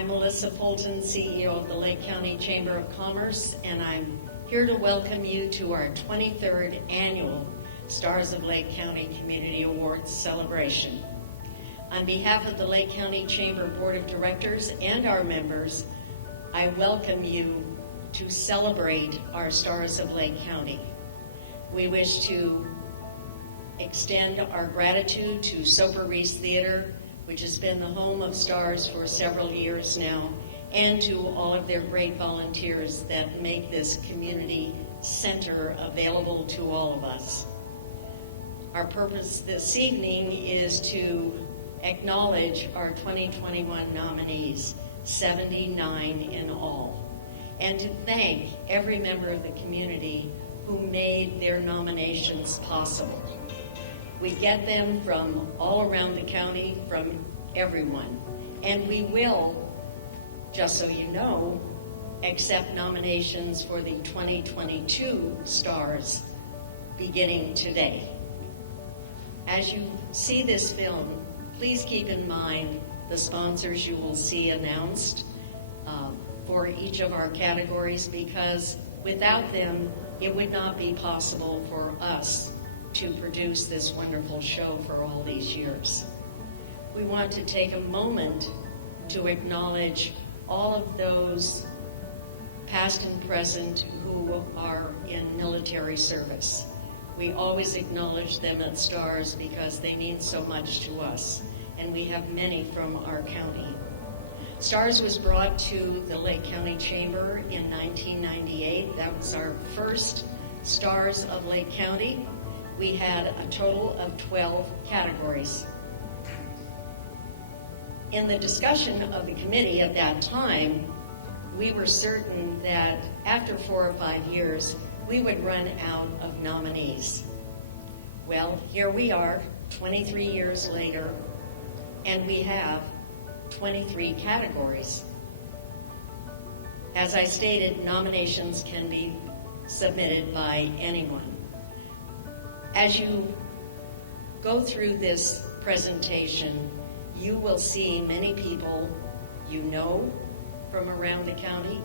I'm Melissa Fulton, CEO of the Lake County Chamber of Commerce, and I'm here to welcome you to our 23rd annual Stars of Lake County Community Awards celebration. On behalf of the Lake County Chamber Board of Directors and our members, I welcome you to celebrate our Stars of Lake County. We wish to extend our gratitude to Soper Reese Theater, which has been the home of Stars for several years now, and to all of their great volunteers that make this community center available to all of us. Our purpose this evening is to acknowledge our 2021 nominees, 79 in all, and to thank every member of the community who made their nominations possible. We get them from all around the county, from everyone, and we will, just so you know, accept nominations for the 2022 Stars beginning today. As you see this film, please keep in mind the sponsors you will see announced for each of our categories, because without them, it would not be possible for us to produce this wonderful show for all these years. We want to take a moment to acknowledge all of those past and present who are in military service. We always acknowledge them at Stars because they mean so much to us, and we have many from our county. Stars was brought to the Lake County Chamber in 1998. That was our first Stars of Lake County. We had a total of 12 categories. In the discussion of the committee at that time, we were certain that after 4 or 5 years, we would run out of nominees. Well, here we are, 23 years later, and we have 23 categories. As I stated, nominations can be submitted by anyone. As you go through this presentation, you will see many people you know from around the county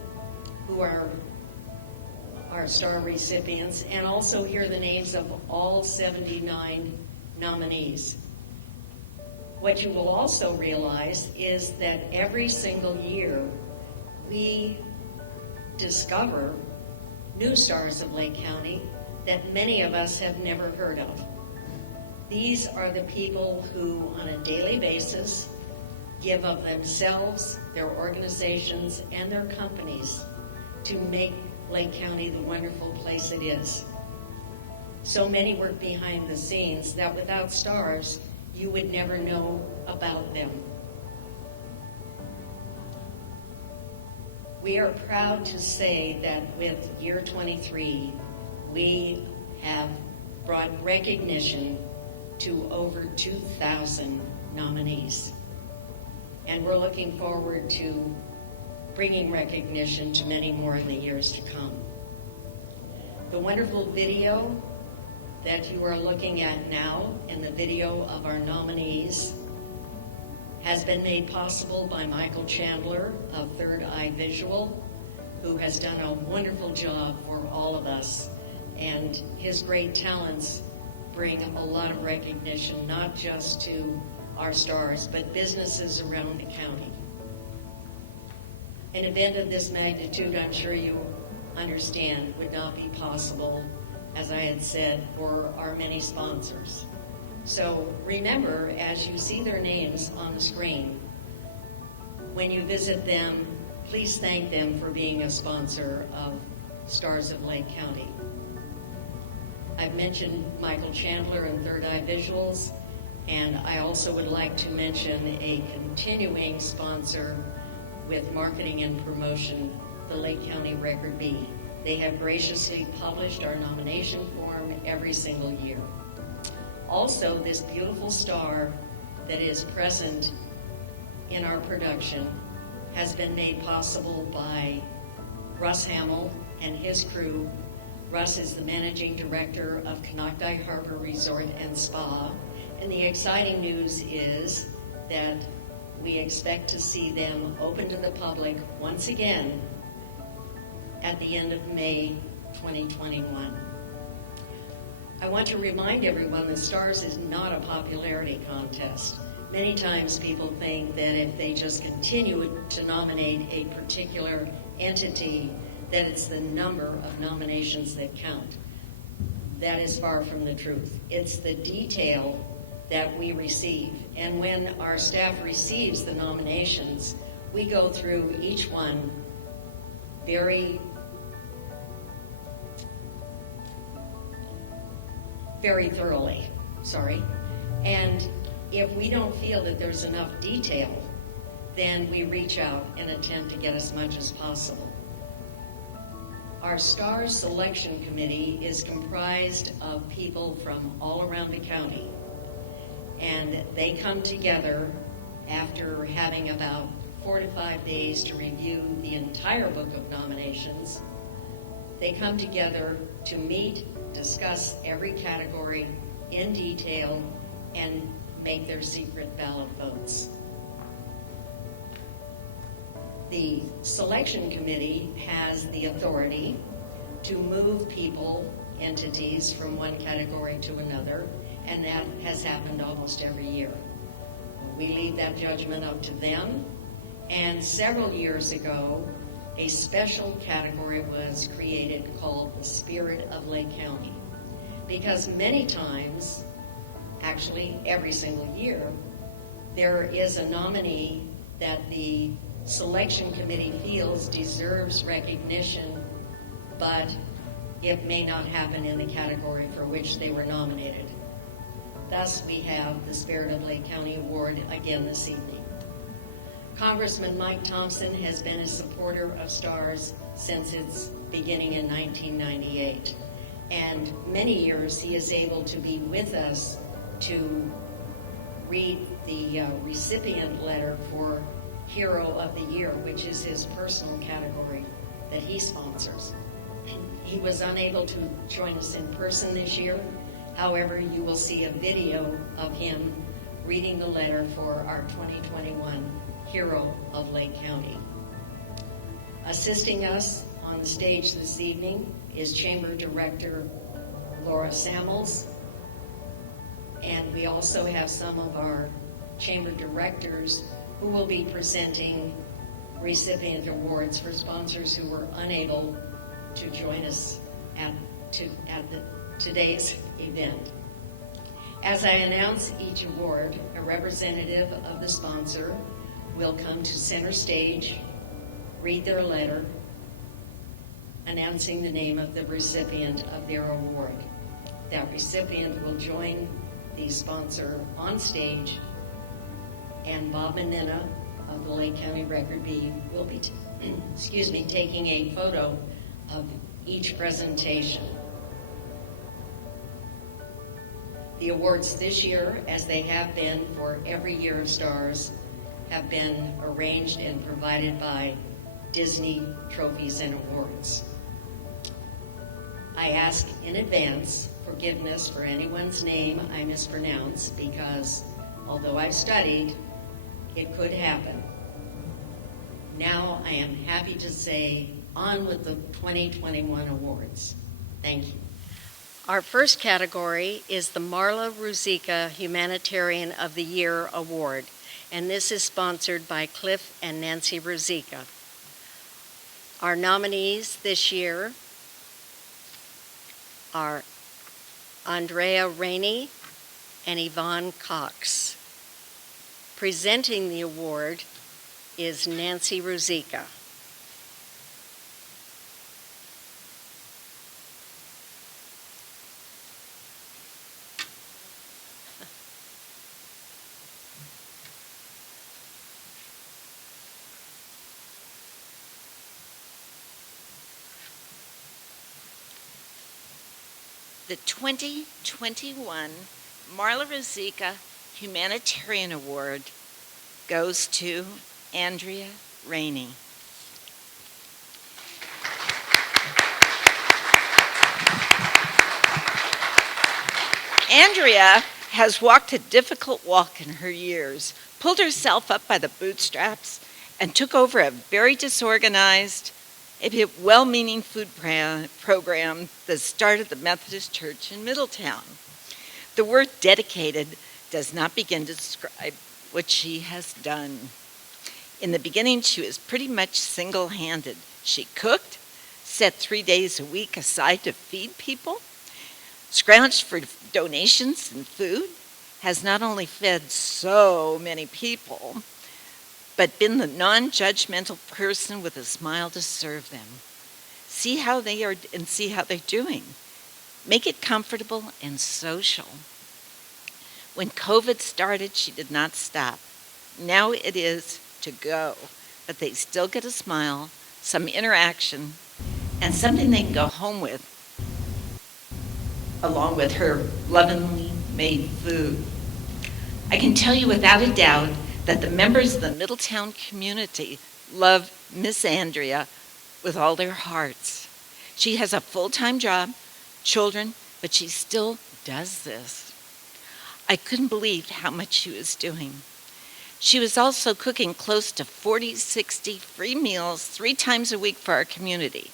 who are our star recipients, and also hear the names of all 79 nominees. What you will also realize is that every single year we discover new stars of Lake County that many of us have never heard of. These are the people who, on a daily basis, give of themselves, their organizations, and their companies to make Lake County the wonderful place it is. So many work behind the scenes that without Stars, you would never know about them. We are proud to say that with year 23, we have brought recognition to over 2,000 nominees. And we're looking forward to bringing recognition to many more in the years to come. The wonderful video that you are looking at now, and the video of our nominees, has been made possible by Michael Chandler of Third Eye Visual, who has done a wonderful job for all of us. And his great talents bring a lot of recognition, not just to our stars, but businesses around the county. An event of this magnitude, I'm sure you understand, would not be possible, as I had said, for our many sponsors. So remember, as you see their names on the screen, when you visit them, please thank them for being a sponsor of Stars of Lake County. I've mentioned Michael Chandler and Third Eye Visuals, and I also would like to mention a continuing sponsor with marketing and promotion, the Lake County Record Bee. They have graciously published our nomination form every single year. Also, this beautiful star that is present in our production has been made possible by Russ Hamill and his crew. Russ is the managing director of Konocti Harbor Resort and Spa, and the exciting news is that we expect to see them open to the public once again at the end of May 2021. I want to remind everyone that STARS is not a popularity contest. Many times people think that if they just continue to nominate a particular entity, that it's the number of nominations that count. That is far from the truth. It's the detail that we receive. And when our staff receives the nominations, we go through each one very thoroughly, and if we don't feel that there's enough detail, then we reach out and attempt to get as much as possible. Our STARS selection committee is comprised of people from all around the county, and they come together after having about 4 to 5 days to review the entire book of nominations. They come together to meet, discuss every category in detail, and make their secret ballot votes. The selection committee has the authority to move people, entities from one category to another, and that has happened almost every year. We leave that judgment up to them, and several years ago, a special category was created called the Spirit of Lake County, because many times, actually every single year, there is a nominee that the selection committee feels deserves recognition, but it may not happen in the category for which they were nominated. Thus, we have the Spirit of Lake County Award again this evening. Congressman Mike Thompson has been a supporter of STARS since its beginning in 1998. And many years he is able to be with us to read the recipient letter for Hero of the Year, which is his personal category that he sponsors. He was unable to join us in person this year. However, you will see a video of him reading the letter for our 2021 Hero of Lake County. Assisting us on the stage this evening is Chamber Director Laura Samuels, and we also have some of our Chamber Directors who will be presenting recipient awards for sponsors who were unable to join us at today's event. As I announce each award, a representative of the sponsor will come to center stage, read their letter, announcing the name of the recipient of their award. That recipient will join the sponsor on stage, and Bob Menina of the Lake County Record Bee will be taking a photo of each presentation. The awards this year, as they have been for every year of STARS, have been arranged and provided by Disney Trophies and Awards. I ask in advance forgiveness for anyone's name I mispronounce, because although I've studied, it could happen. Now I am happy to say, on with the 2021 awards. Thank you. Our first category is the Marla Ruzicka Humanitarian of the Year Award, and this is sponsored by Cliff and Nancy Ruzicka. Our nominees this year are Andrea Rainey and Yvonne Cox. Presenting the award is Nancy Ruzicka. The 2021 Marla Ruzicka Humanitarian Award goes to Andrea Rainey. Andrea has walked a difficult walk in her years, pulled herself up by the bootstraps, and took over a very disorganized, yet well-meaning food program that started the Methodist Church in Middletown. The word dedicated does not begin to describe what she has done. In the beginning, she was pretty much single-handed. She cooked, set 3 days a week aside to feed people, scrounged for donations and food, has not only fed so many people, but been the non-judgmental person with a smile to serve them. See how they are and see how they're doing. Make it comfortable and social. When COVID started, she did not stop. Now it is to go, but they still get a smile, some interaction, and something they can go home with, along with her lovingly made food. I can tell you without a doubt that the members of the Middletown community love Miss Andrea with all their hearts. She has a full-time job, children, but she still does this. I couldn't believe how much she was doing. She was also cooking close to 40, 60 free meals 3 times a week for our community.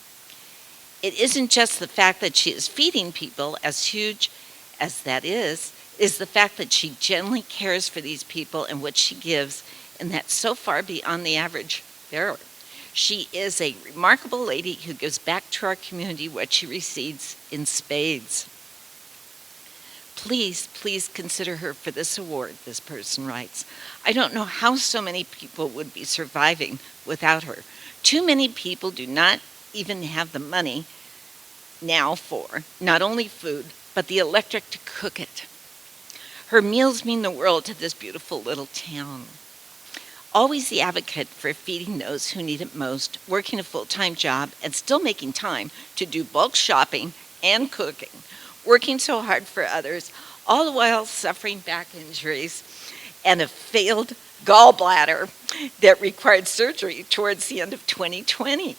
It isn't just the fact that she is feeding people, as huge as that is the fact that she genuinely cares for these people and what she gives, and that's so far beyond the average bearer. She is a remarkable lady who gives back to our community what she receives in spades. Please, please consider her for this award, this person writes. I don't know how so many people would be surviving without her. Too many people do not even have the money now for not only food, but the electric to cook it. Her meals mean the world to this beautiful little town. Always the advocate for feeding those who need it most, working a full-time job and still making time to do bulk shopping and cooking, working so hard for others, all the while suffering back injuries and a failed gallbladder that required surgery towards the end of 2020.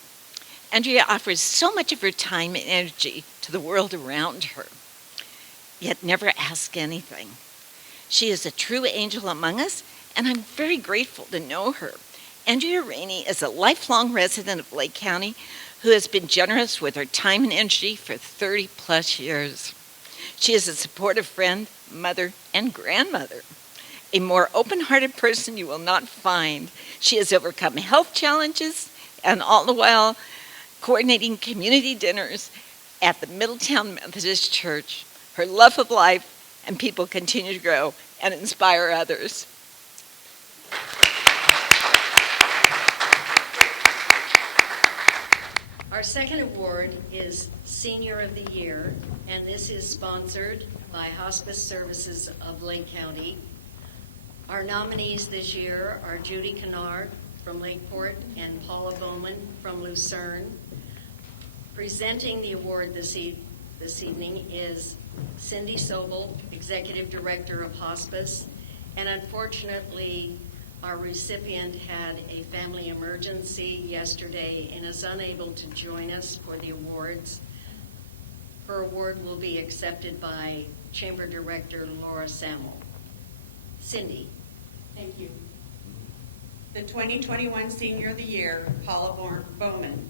Andrea offers so much of her time and energy to the world around her, yet never asks anything. She is a true angel among us, and I'm very grateful to know her. Andrea Rainey is a lifelong resident of Lake County who has been generous with her time and energy for 30 plus years. She is a supportive friend, mother, and grandmother. A more open-hearted person you will not find. She has overcome health challenges and all the while coordinating community dinners at the Middletown Methodist Church. Her love of life and people continue to grow and inspire others. Our second award is Senior of the Year, and this is sponsored by Hospice Services of Lake County. Our nominees this year are Judy Kennard from Lakeport and Paula Bowman from Lucerne. Presenting the award this evening is Cindy Sobel, Executive Director of Hospice, and unfortunately, our recipient had a family emergency yesterday and is unable to join us for the awards. Her award will be accepted by Chamber Director Laura Samuel. Cindy. Thank you. The 2021 Senior of the Year, Paula Bowman.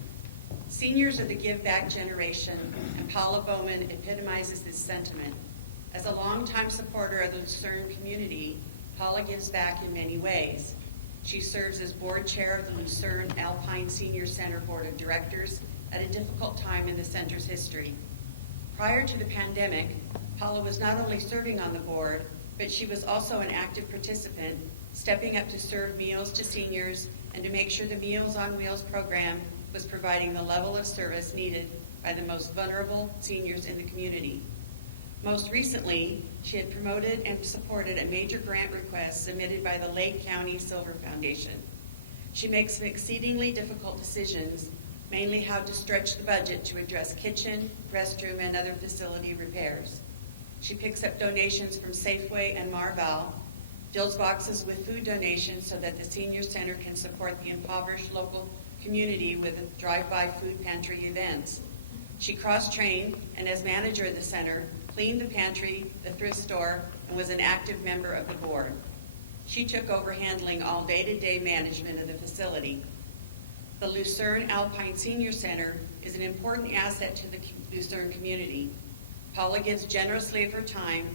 Seniors are the give-back generation, and Paula Bowman epitomizes this sentiment. As a longtime supporter of the Lucerne community, Paula gives back in many ways. She serves as board chair of the Lucerne Alpine Senior Center Board of Directors at a difficult time in the center's history. Prior to the pandemic, Paula was not only serving on the board, but she was also an active participant, stepping up to serve meals to seniors and to make sure the Meals on Wheels program was providing the level of service needed by the most vulnerable seniors in the community. Most recently, she had promoted and supported a major grant request submitted by the Lake County Silver Foundation. She makes some exceedingly difficult decisions, mainly how to stretch the budget to address kitchen, restroom, and other facility repairs. She picks up donations from Safeway and Marval, fills boxes with food donations so that the senior center can support the impoverished local community with drive-by food pantry events. She cross-trained and as manager of the center, cleaned the pantry, the thrift store, and was an active member of the board. She took over handling all day-to-day management of the facility. The Lucerne Alpine Senior Center is an important asset to the Lucerne community. Paula gives generously of her time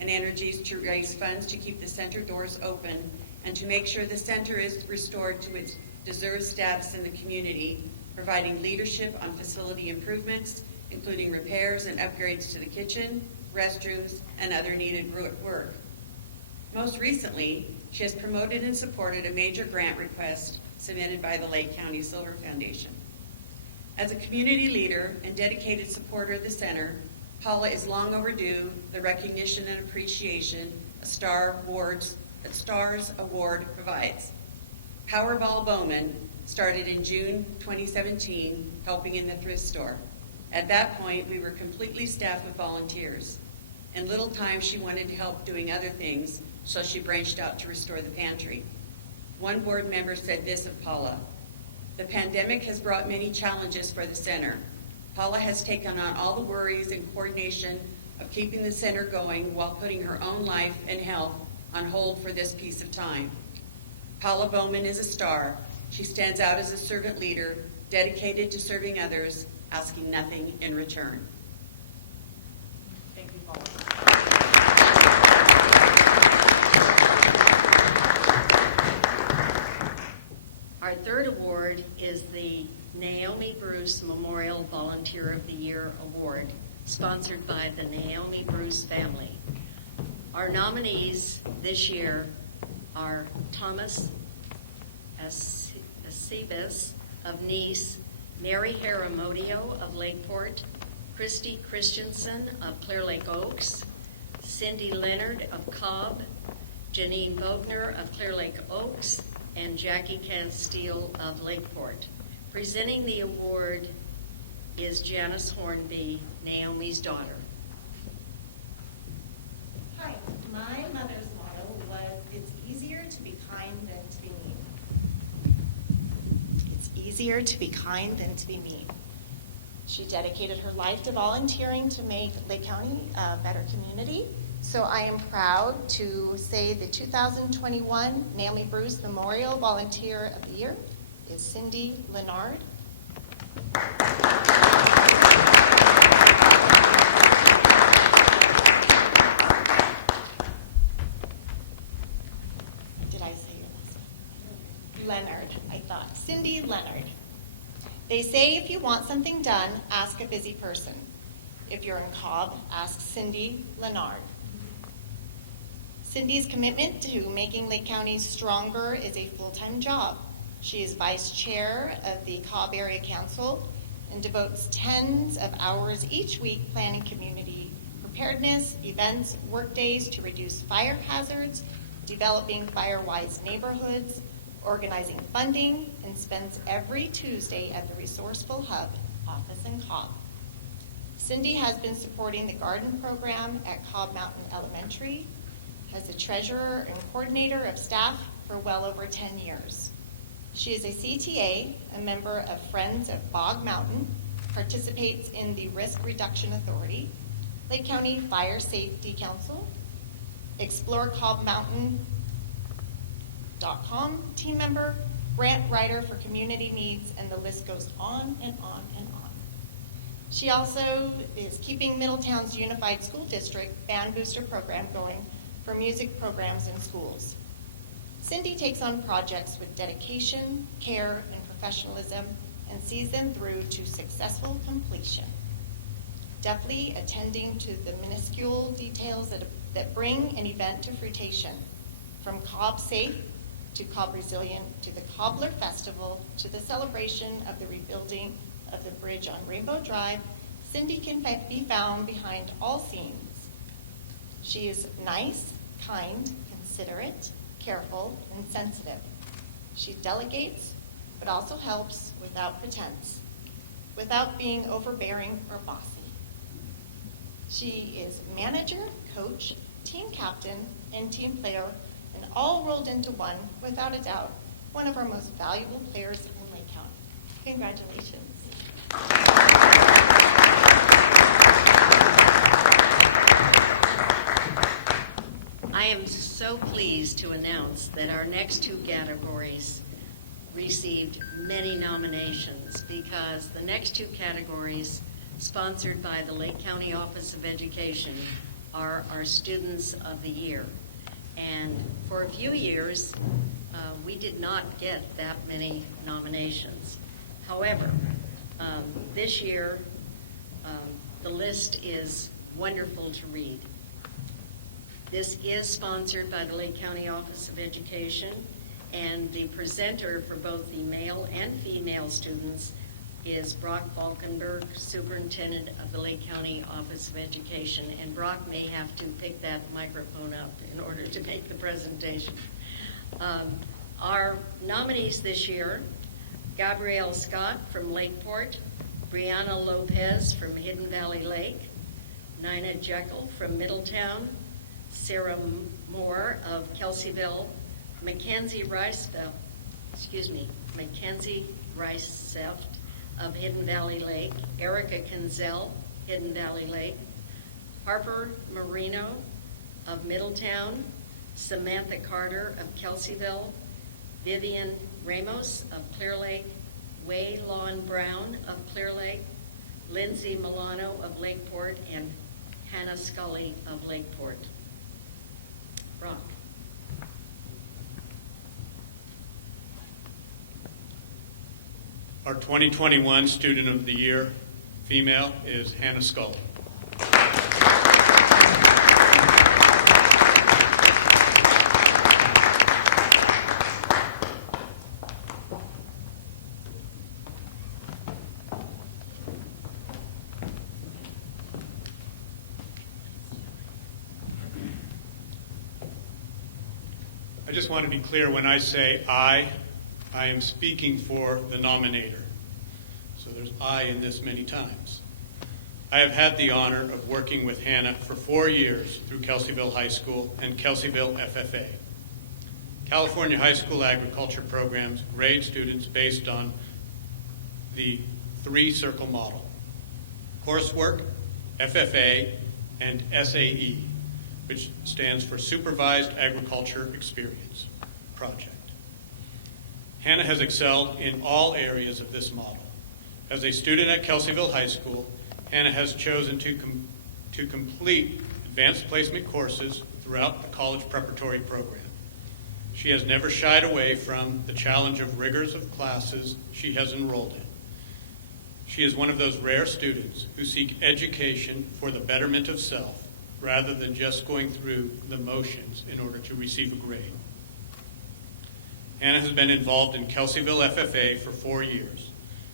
and energies to raise funds to keep the center doors open and to make sure the center is restored to its deserved status in the community, providing leadership on facility improvements, including repairs and upgrades to the kitchen, restrooms, and other needed work. Most recently, she has promoted and supported a major grant request submitted by the Lake County Silver Foundation. As a community leader and dedicated supporter of the center, Paula is long overdue the recognition and appreciation a Stars Award provides. Powerball Bowman started in June 2017, helping in the thrift store. At that point, we were completely staffed with volunteers. In little time, she wanted to help doing other things, so she branched out to restore the pantry. One board member said this of Paula: "The pandemic has brought many challenges for the center. Paula has taken on all the worries and coordination of keeping the center going while putting her own life and health on hold for this piece of time. Paula Bowman is a star. She stands out as a servant leader, dedicated to serving others, asking nothing in return." Thank you, Paula. Our third award is the Naomi Bruce Memorial Volunteer of the Year Award, sponsored by the Naomi Bruce family. Our nominees this year are Thomas Acebes of Nice, Mary Haramodio of Lakeport, Christy Christensen of Clear Lake Oaks, Cindy Leonard of Cobb, Janine Bogner of Clear Lake Oaks, and Jackie Castile of Lakeport. Presenting the award is Janice Hornby, Naomi's daughter. Hi, my mother's motto was, "It's easier to be kind than to be mean." It's easier to be kind than to be mean. She dedicated her life to volunteering to make Lake County a better community. So I am proud to say the 2021 Naomi Bruce Memorial Volunteer of the Year is Cindy Leonard. Did I say your last name? Leonard, I thought. Cindy Leonard. They say if you want something done, ask a busy person. If you're in Cobb, ask Cindy Leonard. Cindy's commitment to making Lake County stronger is a full-time job. She is vice chair of the Cobb Area Council and devotes tens of hours each week planning community preparedness, events, work days to reduce fire hazards, developing fire-wise neighborhoods, organizing funding, and spends every Tuesday at the Resourceful Hub office in Cobb. Cindy has been supporting the garden program at Cobb Mountain Elementary as the treasurer and coordinator of staff for well over 10 years. She is a CTA, a member of Friends of Bog Mountain, participates in the Risk Reduction Authority, Lake County Fire Safety Council, Explore Cobb Mountain.com team member, grant writer for community needs, and the list goes on and on and on. She also is keeping Middletown's Unified School District Band Booster program going for music programs in schools. Cindy takes on projects with dedication, care, and professionalism and sees them through to successful completion. Deftly attending to the minuscule details that bring an event to fruition, from Cobb Safe to Cobb Resilient to the Cobbler Festival to the celebration of the rebuilding of the bridge on Rainbow Drive, Cindy can be found behind all scenes. She is nice, kind, considerate, careful, and sensitive. She delegates, but also helps without pretense, without being overbearing or bossy. She is manager, coach, team captain, and team player, and all rolled into one, without a doubt, one of our most valuable players in Lake County. Congratulations. I am so so pleased to announce that our next two categories received many nominations because the next two categories, sponsored by the Lake County Office of Education, are our Students of the Year. And for a few years, we did not get that many nominations. However, this year, the list is wonderful to read. This is sponsored by the Lake County Office of Education, and the presenter for both the male and female students is Brock Falkenberg, Superintendent of the Lake County Office of Education. And Brock may have to pick that microphone up in order to make the presentation. Our nominees this year: Gabrielle Scott from Lakeport, Brianna Lopez from Hidden Valley Lake, Nina Jekyll from Middletown, Sarah Moore of Kelseyville, Mackenzie Ricefelt of Hidden Valley Lake, Erica Kinzel, Hidden Valley Lake, Harper Marino of Middletown, Samantha Carter of Kelseyville, Vivian Ramos of Clear Lake, Waylon Brown of Clear Lake, Lindsay Milano of Lakeport, and Hannah Scully of Lakeport. Brock. Our 2021 Student of the Year female is Hannah Scully. I just want to be clear, when I say I am speaking for the nominator. So there's I in this many times. I have had the honor of working with Hannah for 4 years through Kelseyville High School and Kelseyville FFA. California high school agriculture programs grade students based on the 3-circle model: coursework, FFA, and SAE, which stands for Supervised Agriculture Experience Project. Hannah has excelled in all areas of this model. As a student at Kelseyville High School, Hannah has chosen to complete advanced placement courses throughout the college preparatory program. She has never shied away from the challenge of rigors of classes she has enrolled in. She is one of those rare students who seek education for the betterment of self, rather than just going through the motions in order to receive a grade. Hannah has been involved in Kelseyville FFA for 4 years.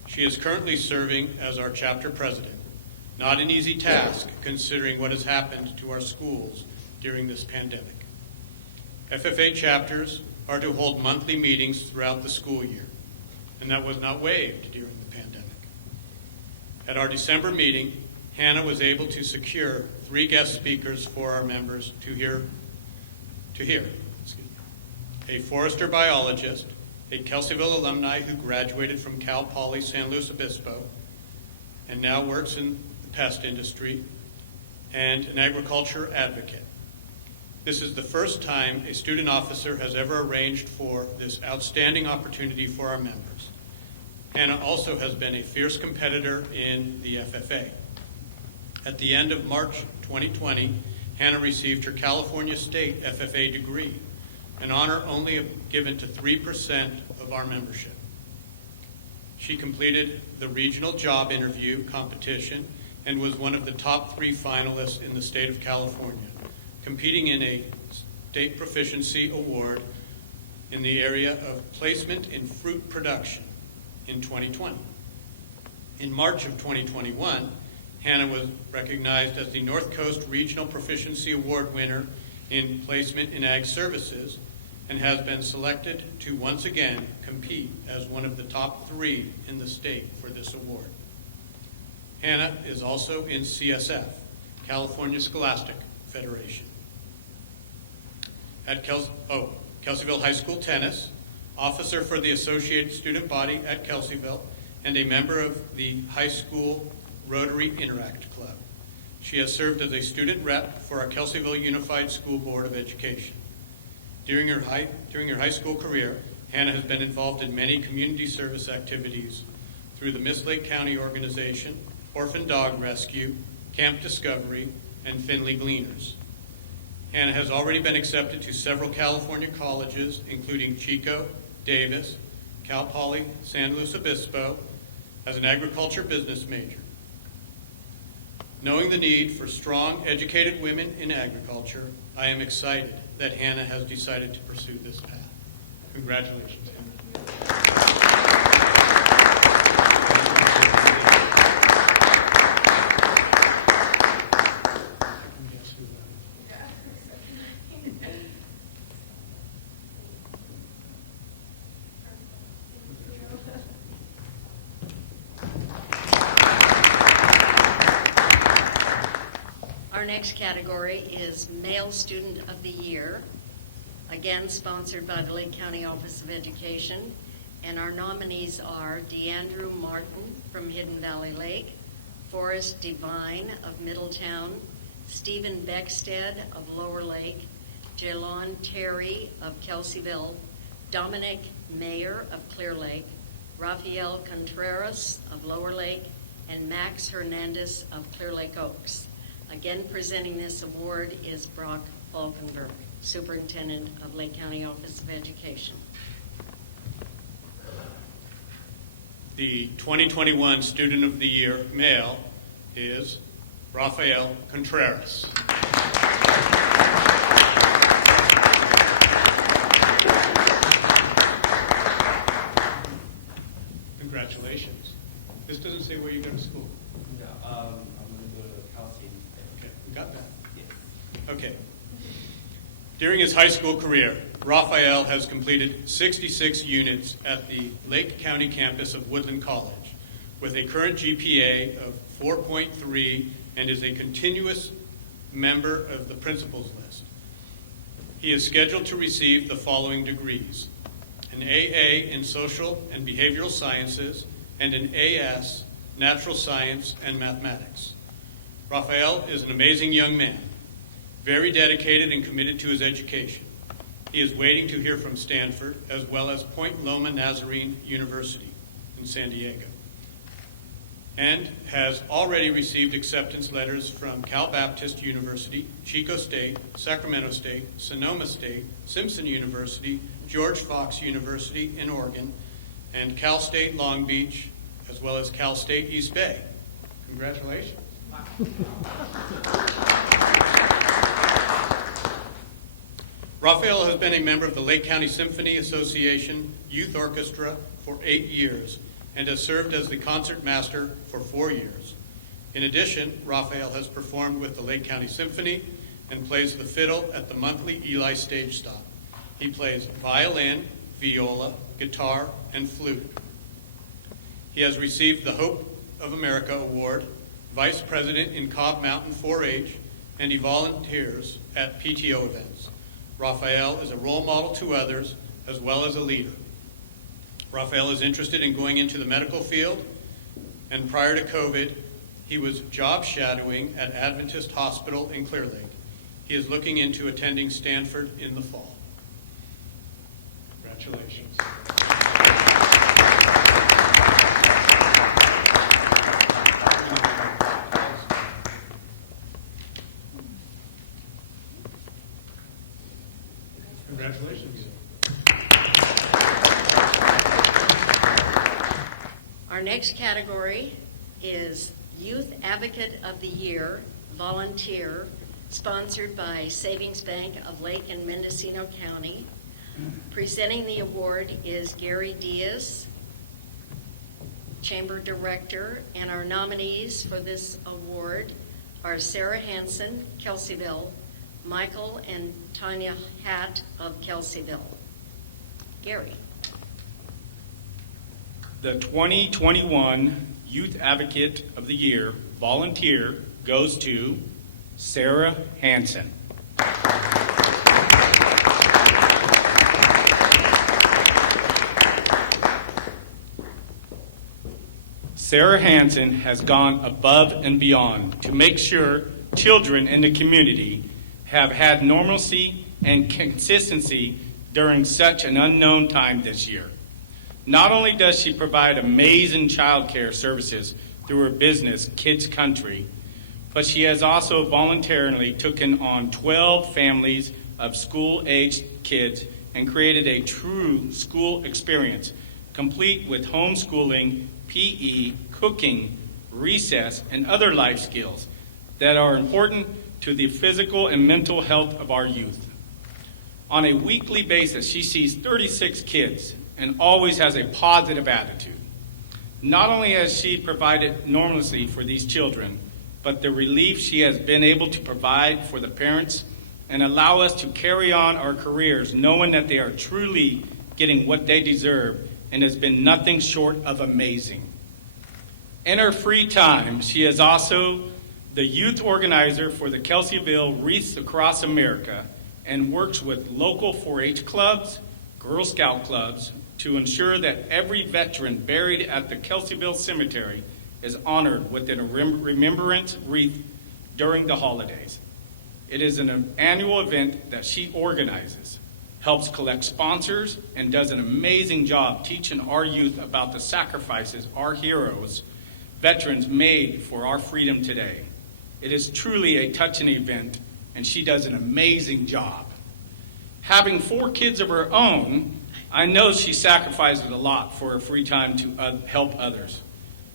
She is currently serving as our chapter president. Not an easy task, considering what has happened to our schools during this pandemic. FFA chapters are to hold monthly meetings throughout the school year, and that was not waived during the pandemic. At our December meeting, Hannah was able to secure 3 guest speakers for our members to hear. A Forester biologist, a Kelseyville alumni who graduated from Cal Poly San Luis Obispo and now works in the pest industry, and an agriculture advocate. This is the first time a student officer has ever arranged for this outstanding opportunity for our members. Hannah also has been a fierce competitor in the FFA. At the end of March 2020, Hannah received her California State FFA degree, an honor only given to 3% of our membership. She completed the regional job interview competition and was one of the top 3 finalists in the state of California, competing in a state proficiency award in the area of placement in fruit production in 2020. In March of 2021, Hannah was recognized as the North Coast Regional Proficiency Award winner in placement in ag services, and has been selected to once again compete as one of the top 3 in the state for this award. Hannah is also in CSF, California Scholastic Federation. At Kelseyville High School tennis, officer for the Associated Student Body at Kelseyville, and a member of the high school Rotary Interact Club. She has served as a student rep for our Kelseyville Unified School Board of Education. During her high school career, Hannah has been involved in many community service activities through the Miss Lake County organization, Orphan Dog Rescue, Camp Discovery, and Finley Gleaners. Hannah has already been accepted to several California colleges, including Chico, Davis, Cal Poly San Luis Obispo, as an agriculture business major. Knowing the need for strong, educated women in agriculture, I am excited that Hannah has decided to pursue this path. Congratulations, Hannah. Our next category is Male Student of the Year, again sponsored by the Lake County Office of Education. And our nominees are DeAndrew Martin from Hidden Valley Lake, Forrest Devine of Middletown, Stephen Beckstead of Lower Lake, Jaylon Terry of Kelseyville, Dominic Mayer of Clear Lake, Rafael Contreras of Lower Lake, and Max Hernandez of Clear Lake Oaks. Again, presenting this award is Brock Falkenberg, Superintendent of Lake County Office of Education. The 2021 Student of the Year male is Rafael Contreras. Congratulations. This doesn't say where you go to school. Yeah, I'm going to go to Cal State. Okay, we got that. Yes. Okay. During his high school career, Rafael has completed 66 units at the Lake County campus of Woodland College with a current GPA of 4.3 and is a continuous member of the principals list. He is scheduled to receive the following degrees: an AA in Social and Behavioral Sciences and an AS Natural Science and Mathematics. Rafael is an amazing young man, very dedicated and committed to his education. He is waiting to hear from Stanford as well as Point Loma Nazarene University in San Diego, and has already received acceptance letters from Cal Baptist University, Chico State, Sacramento State, Sonoma State, Simpson University, George Fox University in Oregon, and Cal State Long Beach, as well as Cal State East Bay. Congratulations. Rafael has been a member of the Lake County Symphony Association Youth Orchestra for 8 years and has served as the concert master for 4 years. In addition, Rafael has performed with the Lake County Symphony and plays the fiddle at the monthly Eli Stage Stop. He plays violin, viola, guitar, and flute. He has received the Hope of America Award, Vice President in Cobb Mountain 4-H, and he volunteers at PTO events. Rafael is a role model to others as well as a leader. Rafael is interested in going into the medical field, and prior to COVID, he was job shadowing at Adventist Hospital in Clear Lake. He is looking into attending Stanford in the fall. Congratulations. Congratulations. Our next category is Youth Advocate of the Year, Volunteer, sponsored by Savings Bank of Lake and Mendocino County. Presenting the award is Gary Diaz, Chamber Director, and our nominees for this award are Sarah Hansen, Kelseyville, Michael and Tanya Hatt of Kelseyville. Gary. The 2021 Youth Advocate of the Year volunteer goes to Sarah Hansen. Sarah Hansen has gone above and beyond to make sure children in the community have had normalcy and consistency during such an unknown time this year. Not only does she provide amazing child care services through her business, Kids Country, but she has also voluntarily taken on 12 families of school-aged kids and created a true school experience, complete with homeschooling, PE, cooking, recess, and other life skills that are important to the physical and mental health of our youth. On a weekly basis, she sees 36 kids and always has a positive attitude. Not only has she provided normalcy for these children, but the relief she has been able to provide for the parents and allow us to carry on our careers knowing that they are truly getting what they deserve and has been nothing short of amazing. In her free time, she is also the youth organizer for the Kelseyville Reese Across America and works with local 4-H clubs, Girl Scout clubs to ensure that every veteran buried at the Kelseyville Cemetery is honored with a remembrance wreath during the holidays. It is an annual event that she organizes, helps collect sponsors, and does an amazing job teaching our youth about the sacrifices our heroes, veterans, made for our freedom today. It is truly a touching event, and she does an amazing job. Having 4 kids of her own, I know she sacrifices a lot for her free time to help others.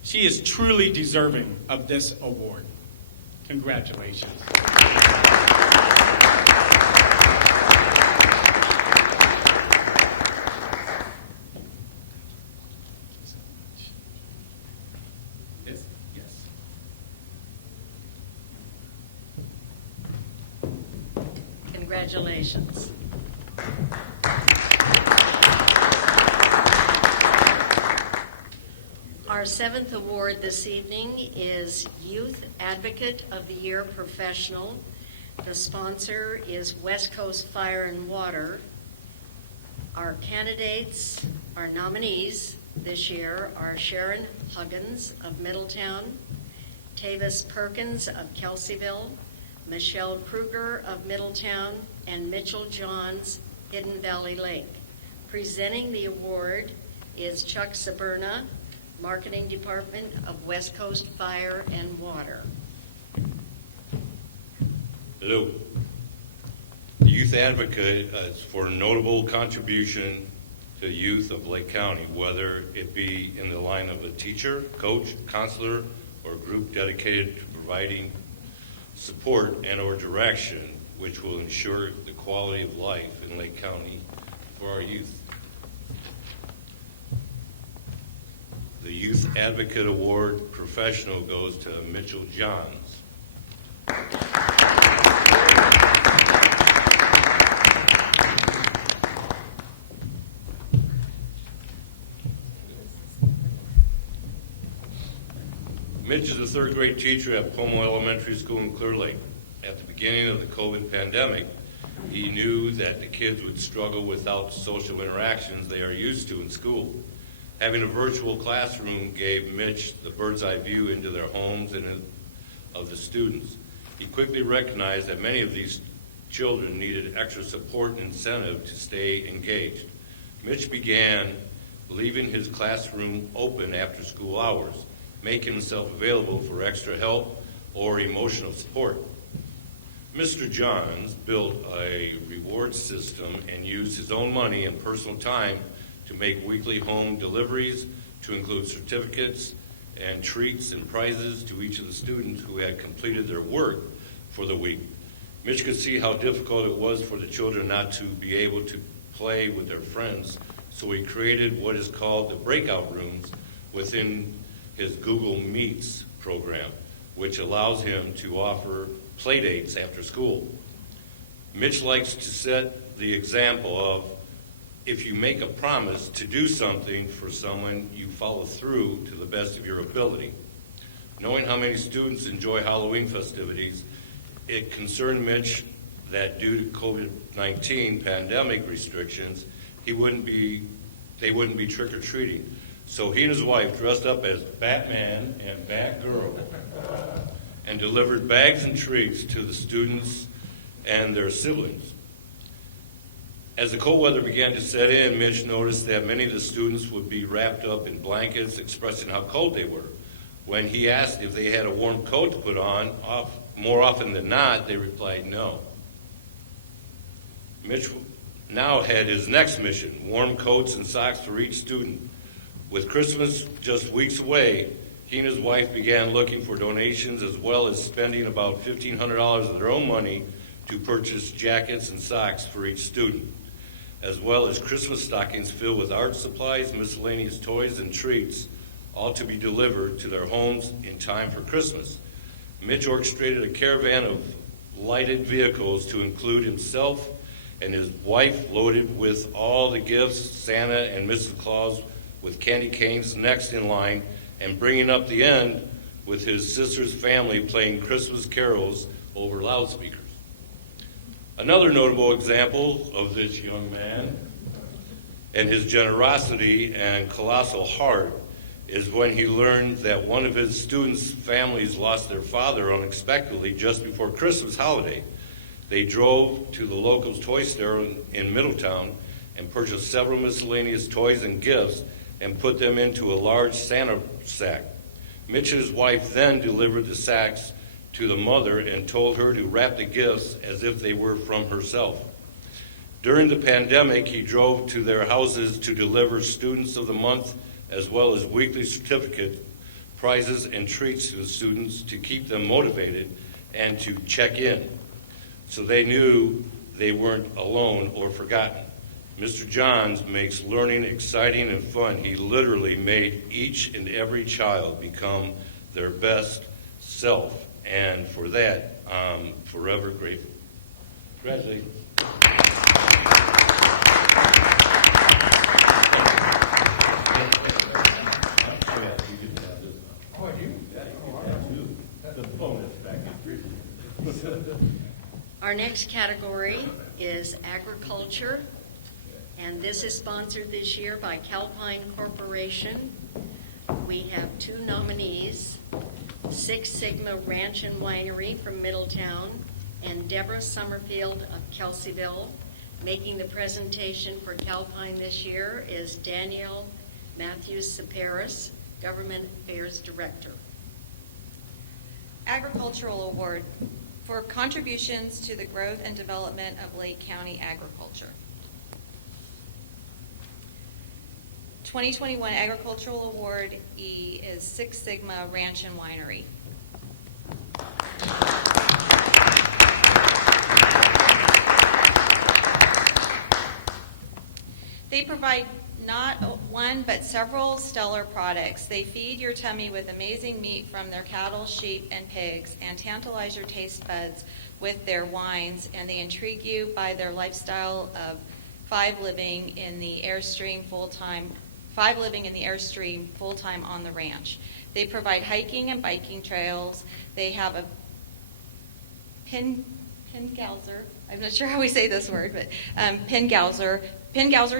She is truly deserving of this award. Congratulations. Yes. Congratulations. Our 7th award this evening is Youth Advocate of the Year Professional. The sponsor is West Coast Fire and Water. Our candidates, our nominees this year are Sharon Huggins of Middletown, Tavis Perkins of Kelseyville, Michelle Kruger of Middletown, and Mitchell Johns, Hidden Valley Lake. Presenting the award is Chuck Saberna, Marketing Department of West Coast Fire and Water. Hello. The Youth Advocate is for a notable contribution to the youth of Lake County, whether it be in the line of a teacher, coach, counselor, or group dedicated to providing support and or direction which will ensure the quality of life in Lake County for our youth. The Youth Advocate Award Professional goes to Mitchell Johns. Mitch is a third grade teacher at Pomo Elementary School in Clear Lake. At the beginning of the COVID pandemic, he knew that the kids would struggle without the social interactions they are used to in school. Having a virtual classroom gave Mitch the bird's eye view into their homes and of the students. He quickly recognized that many of these children needed extra support and incentive to stay engaged. Mitch began leaving his classroom open after school hours, making himself available for extra help or emotional support. Mr. Johns built a reward system and used his own money and personal time to make weekly home deliveries to include certificates and treats and prizes to each of the students who had completed their work for the week. Mitch could see how difficult it was for the children not to be able to play with their friends, so he created what is called the breakout rooms within his Google Meets program, which allows him to offer play dates after school. Mitch likes to set the example of, if you make a promise to do something for someone, you follow through to the best of your ability. Knowing how many students enjoy Halloween festivities, it concerned Mitch that due to COVID-19 pandemic restrictions, they wouldn't be trick-or-treating. So he and his wife dressed up as Batman and Batgirl and delivered bags and treats to the students and their siblings. As the cold weather began to set in, Mitch noticed that many of the students would be wrapped up in blankets, expressing how cold they were. When he asked if they had a warm coat to put on, more often than not, they replied no. Mitch now had his next mission, warm coats and socks for each student. With Christmas just weeks away, he and his wife began looking for donations as well as spending about $1,500 of their own money to purchase jackets and socks for each student, as well as Christmas stockings filled with art supplies, miscellaneous toys, and treats, all to be delivered to their homes in time for Christmas. Mitch orchestrated a caravan of lighted vehicles to include himself and his wife, loaded with all the gifts, Santa and Mrs. Claus with candy canes next in line, and bringing up the end with his sister's family playing Christmas carols over loudspeakers. Another notable example of this young man and his generosity and colossal heart is when he learned that one of his students' families lost their father unexpectedly just before Christmas holiday. They drove to the local toy store in Middletown and purchased several miscellaneous toys and gifts and put them into a large Santa sack. Mitch and his wife then delivered the sacks to the mother and told her to wrap the gifts as if they were from herself. During the pandemic, he drove to their houses to deliver Students of the Month as well as weekly certificate, prizes, and treats to the students to keep them motivated and to check in, so they knew they weren't alone or forgotten. Mr. Johns makes learning exciting and fun. He literally made each and every child become their best self, and for that, I'm forever grateful. Congratulations. Our next category is agriculture, and this is sponsored this year by Calpine Corporation. We have two nominees, Six Sigma Ranch and Winery from Middletown and Deborah Summerfield of Kelseyville. Making the presentation for Calpine this year is Danielle Matthews-Saperis, Government Affairs Director. Agricultural Award for contributions to the growth and development of Lake County agriculture. 2021 Agricultural Award E is Six Sigma Ranch and Winery. They provide not one but several stellar products. They feed your tummy with amazing meat from their cattle, sheep, and pigs, and tantalize your taste buds with their wines, and they intrigue you by their lifestyle of living in the Airstream full-time on the ranch. They provide hiking and biking trails. They have a Pingauser, I'm not sure how we say this word, but Pingauser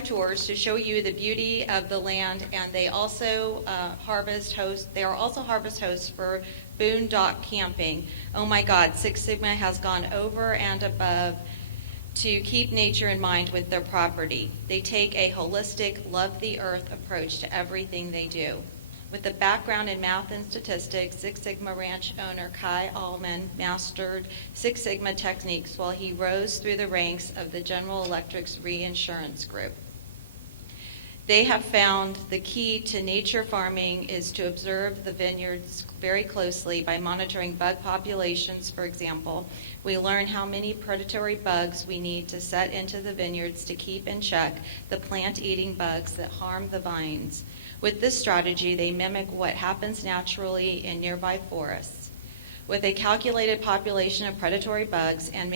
tours to show you the beauty of the land, and they also are harvest hosts for boondock camping. Oh my God, Six Sigma has gone over and above to keep nature in mind with their property. They take a holistic, love the earth approach to everything they do. With a background in math and statistics, Six Sigma Ranch owner Kai Allman mastered Six Sigma techniques while he rose through the ranks of the General Electric's reinsurance group. They have found the key to nature farming is to observe the vineyards very closely by monitoring bug populations, for example. We learn how many predatory bugs we need to set into the vineyards to keep in check the plant-eating bugs that harm the vines. With this strategy, they mimic what happens naturally in nearby forests. With a calculated population of predatory bugs and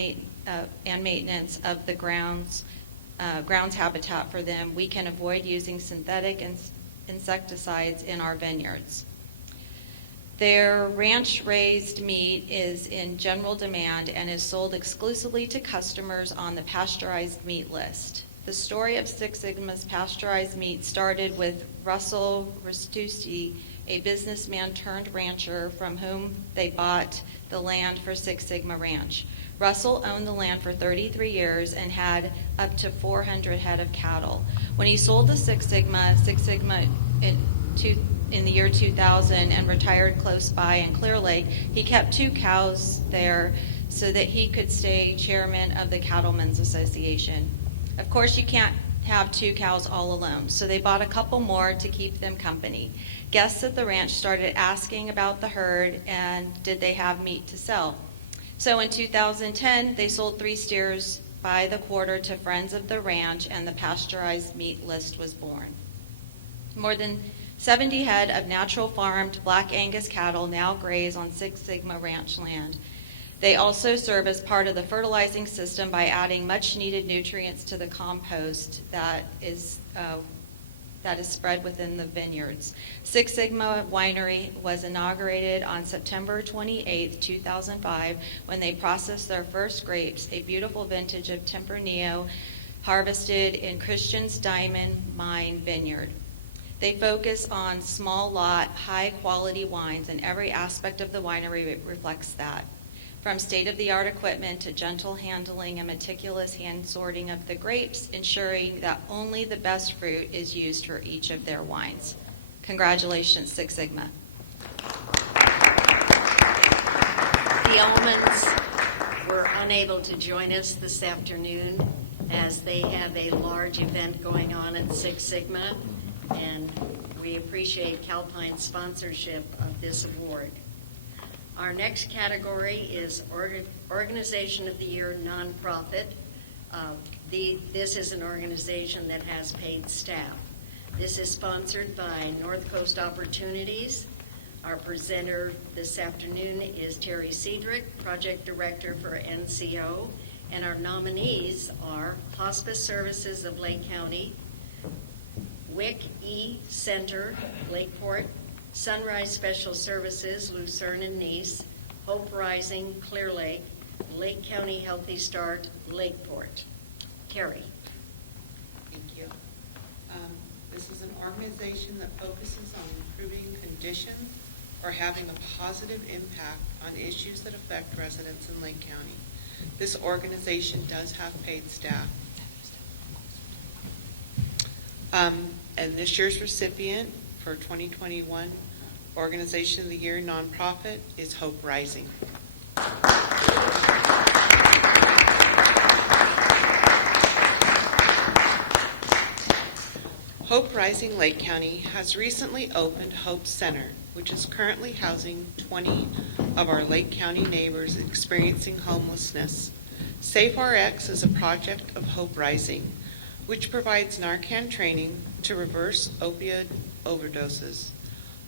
maintenance of the grounds habitat for them, we can avoid using synthetic insecticides in our vineyards. Their ranch-raised meat is in general demand and is sold exclusively to customers on the pasteurized meat list. The story of Six Sigma's pasteurized meat started with Russell Restucci, a businessman turned rancher from whom they bought the land for Six Sigma Ranch. Russell owned the land for 33 years and had up to 400 head of cattle. When he sold to Six Sigma in the year 2000 and retired close by in Clear Lake, he kept 2 cows there so that he could stay chairman of the Cattlemen's Association. Of course, you can't have 2 cows all alone, so they bought a couple more to keep them company. Guests at the ranch started asking about the herd and did they have meat to sell. So in 2010, they sold 3 steers by the quarter to friends of the ranch, and the pasteurized meat list was born. More than 70 head of natural farmed Black Angus cattle now graze on Six Sigma Ranch land. They also serve as part of the fertilizing system by adding much needed nutrients to the compost that is spread within the vineyards. Six Sigma Winery was inaugurated on September 28, 2005, when they processed their first grapes, a beautiful vintage of Tempranillo harvested in Christian's Diamond Mine Vineyard. They focus on small lot, high quality wines, and every aspect of the winery reflects that. From state-of-the-art equipment to gentle handling and meticulous hand sorting of the grapes, ensuring that only the best fruit is used for each of their wines. Congratulations, Six Sigma. The Almonds were unable to join us this afternoon as they have a large event going on at Six Sigma, and we appreciate Calpine's sponsorship of this award. Our next category is Organization of the Year Nonprofit. This is an organization that has paid staff. This is sponsored by North Coast Opportunities. Our presenter this afternoon is Terry Cedric, Project Director for NCO, and our nominees are Hospice Services of Lake County, WIC E Center, Lakeport, Sunrise Special Services, Lucerne and Nice, Hope Rising, Clear Lake, Lake County Healthy Start, Lakeport. Terry. Thank you. This is an organization that focuses on improving conditions or having a positive impact on issues that affect residents in Lake County. This organization does have paid staff. And this year's recipient for 2021 Organization of the Year Nonprofit is Hope Rising. Hope Rising Lake County has recently opened Hope Center, which is currently housing 20 of our Lake County neighbors experiencing homelessness. SafeRx is a project of Hope Rising, which provides Narcan training to reverse opioid overdoses.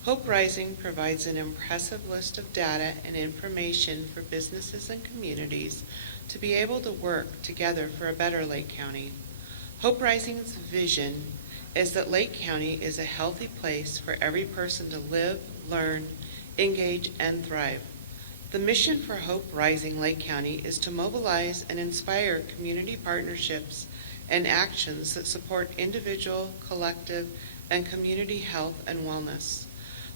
Hope Rising provides an impressive list of data and information for businesses and communities to be able to work together for a better Lake County. Hope Rising's vision is that Lake County is a healthy place for every person to live, learn, engage, and thrive. The mission for Hope Rising Lake County is to mobilize and inspire community partnerships and actions that support individual, collective, and community health and wellness.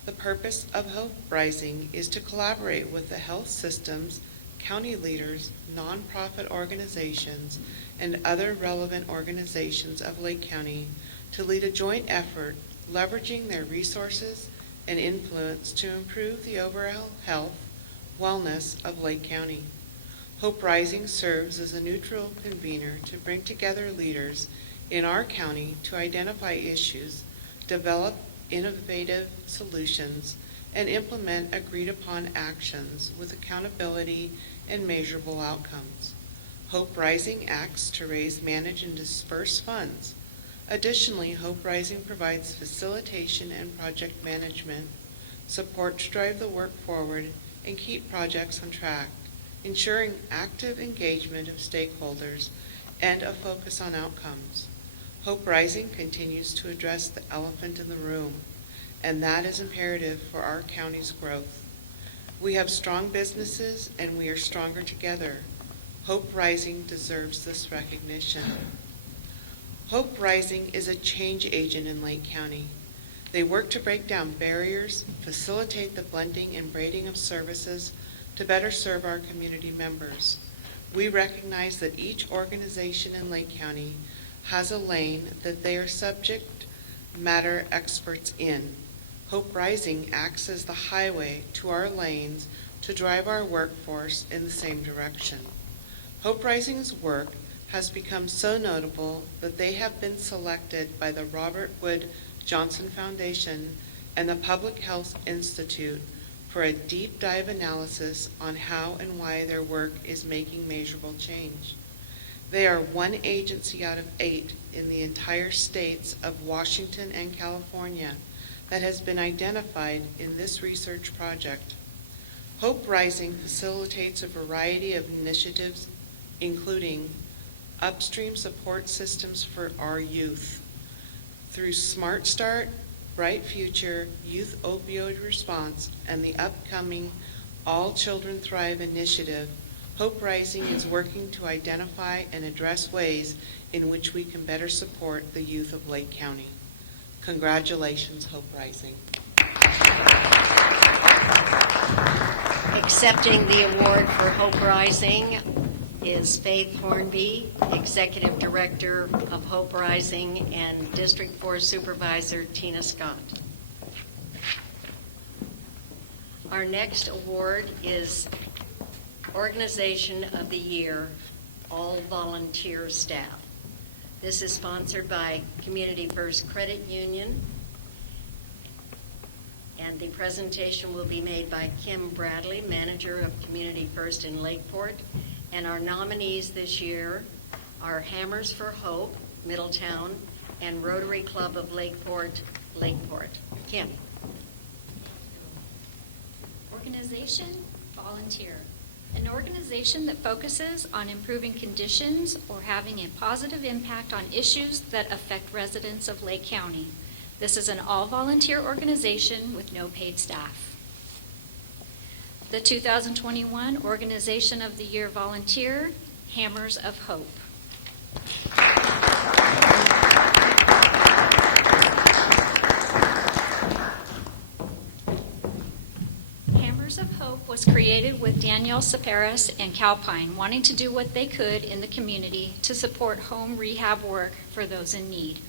The purpose of Hope Rising is to collaborate with the health systems, county leaders, nonprofit organizations, and other relevant organizations of Lake County to lead a joint effort leveraging their resources and influence to improve the overall health, wellness of Lake County. Hope Rising serves as a neutral convener to bring together leaders in our county to identify issues, develop innovative solutions, and implement agreed-upon actions with accountability and measurable outcomes. Hope Rising acts to raise, manage, and disperse funds. Additionally, Hope Rising provides facilitation and project management, support to drive the work forward, and keep projects on track, ensuring active engagement of stakeholders and a focus on outcomes. Hope Rising continues to address the elephant in the room, and that is imperative for our county's growth. We have strong businesses, and we are stronger together. Hope Rising deserves this recognition. Hope Rising is a change agent in Lake County. They work to break down barriers, facilitate the blending and braiding of services to better serve our community members. We recognize that each organization in Lake County has a lane that they are subject matter experts in. Hope Rising acts as the highway to our lanes to drive our workforce in the same direction. Hope Rising's work has become so notable that they have been selected by the Robert Wood Johnson Foundation and the Public Health Institute for a deep dive analysis on how and why their work is making measurable change. They are one agency out of 8 in the entire states of Washington and California that has been identified in this research project. Hope Rising facilitates a variety of initiatives, including upstream support systems for our youth. Through Smart Start, Bright Future, Youth Opioid Response, and the upcoming All Children Thrive initiative, Hope Rising is working to identify and address ways in which we can better support the youth of Lake County. Congratulations, Hope Rising. Accepting the award for Hope Rising is Faith Hornby, Executive Director of Hope Rising, and District 4 Supervisor Tina Scott. Our next award is Organization of the Year, All Volunteer Staff. This is sponsored by Community First Credit Union, and the presentation will be made by Kim Bradley, Manager of Community First in Lakeport. And our nominees this year are Hammers for Hope, Middletown, and Rotary Club of Lakeport, Lakeport. Kim. Organization, volunteer. An organization that focuses on improving conditions or having a positive impact on issues that affect residents of Lake County. This is an all-volunteer organization with no paid staff. The 2021 Organization of the Year volunteer, Hammers of Hope. Hammers of Hope was created with Danielle Soperis and Calpine wanting to do what they could in the community to support home rehab work for those in need.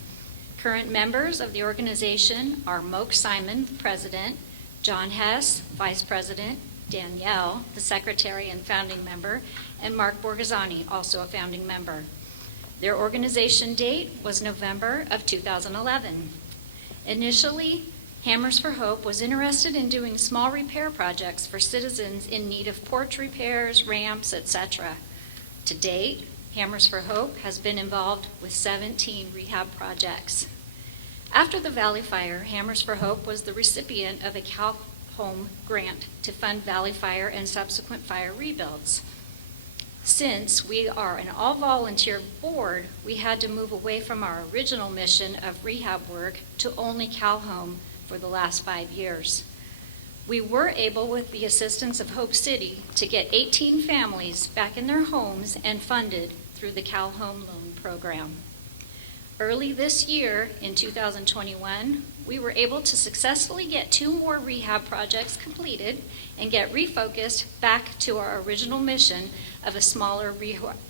Current members of the organization are Moke Simon, the president, John Hess, vice president, Danielle, the secretary and founding member, and Mark Borghesani, also a founding member. Their organization date was November of 2011. Initially, Hammers for Hope was interested in doing small repair projects for citizens in need of porch repairs, ramps, etc. To date, Hammers for Hope has been involved with 17 rehab projects. After the Valley Fire, Hammers for Hope was the recipient of a Cal Home grant to fund Valley Fire and subsequent fire rebuilds. Since we are an all-volunteer board, we had to move away from our original mission of rehab work to only Cal Home for the last 5 years. We were able, with the assistance of Hope City, to get 18 families back in their homes and funded through the Cal Home Loan Program. Early this year, in 2021, we were able to successfully get 2 more rehab projects completed and get refocused back to our original mission of a smaller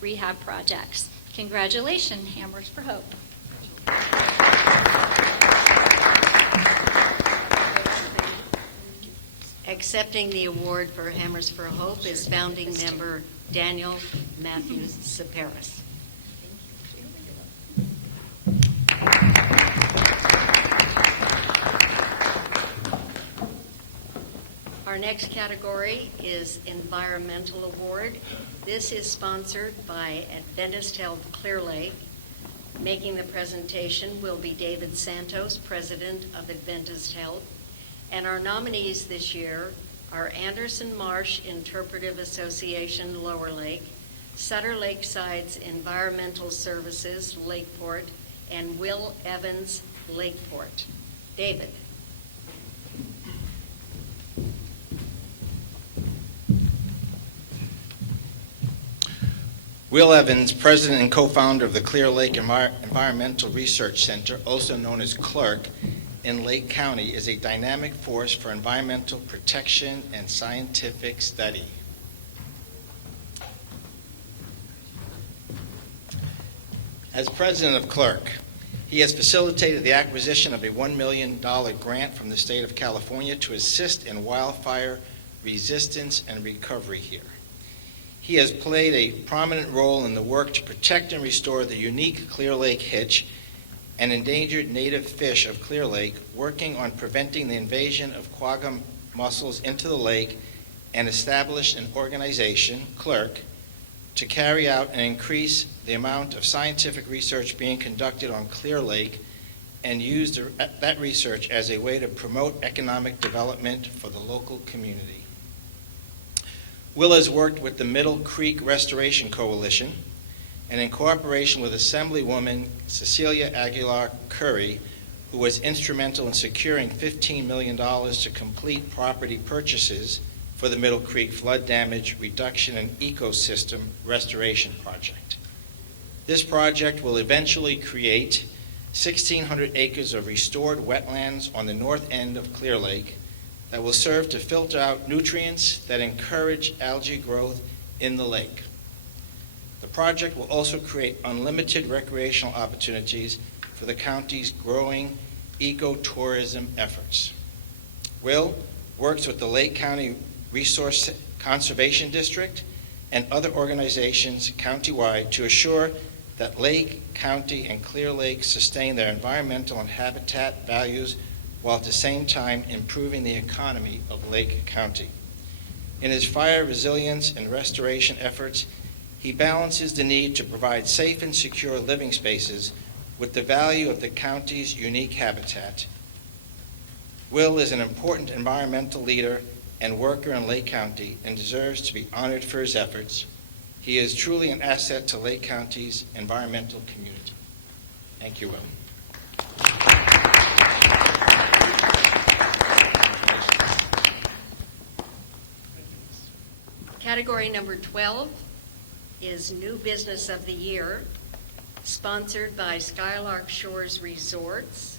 rehab projects. Congratulations, Hammers for Hope. Accepting the award for Hammers for Hope is founding member Daniel Matthews Soperis. Our next category is Environmental Award. This is sponsored by Adventist Health Clear Lake. Making the presentation will be David Santos, President of Adventist Health. And our nominees this year are Anderson Marsh Interpretive Association, Lower Lake, Sutter Lakeside's Environmental Services, Lakeport, and Will Evans, Lakeport. David. Will Evans, president and co-founder of the Clear Lake Environmental Research Center, also known as CLERC, in Lake County, is a dynamic force for environmental protection and scientific study. As president of CLERC, he has facilitated the acquisition of a $1 million grant from the state of California to assist in wildfire resistance and recovery here. He has played a prominent role in the work to protect and restore the unique Clear Lake hitch, an endangered native fish of Clear Lake, working on preventing the invasion of quagga mussels into the lake, and established an organization, CLERC, to carry out and increase the amount of scientific research being conducted on Clear Lake and use that research as a way to promote economic development for the local community. Will has worked with the Middle Creek Restoration Coalition and in cooperation with Assemblywoman Cecilia Aguilar Curry, who was instrumental in securing $15 million to complete property purchases for the Middle Creek Flood Damage Reduction and Ecosystem Restoration Project. This project will eventually create 1,600 acres of restored wetlands on the north end of Clear Lake that will serve to filter out nutrients that encourage algae growth in the lake. The project will also create unlimited recreational opportunities for the county's growing ecotourism efforts. Will works with the Lake County Resource Conservation District and other organizations countywide to assure that Lake County and Clear Lake sustain their environmental and habitat values while at the same time improving the economy of Lake County. In his fire resilience and restoration efforts, he balances the need to provide safe and secure living spaces with the value of the county's unique habitat. Will is an important environmental leader and worker in Lake County and deserves to be honored for his efforts. He is truly an asset to Lake County's environmental community. Thank you, Will. Category number 12 is New Business of the Year, sponsored by Skylark Shores Resorts.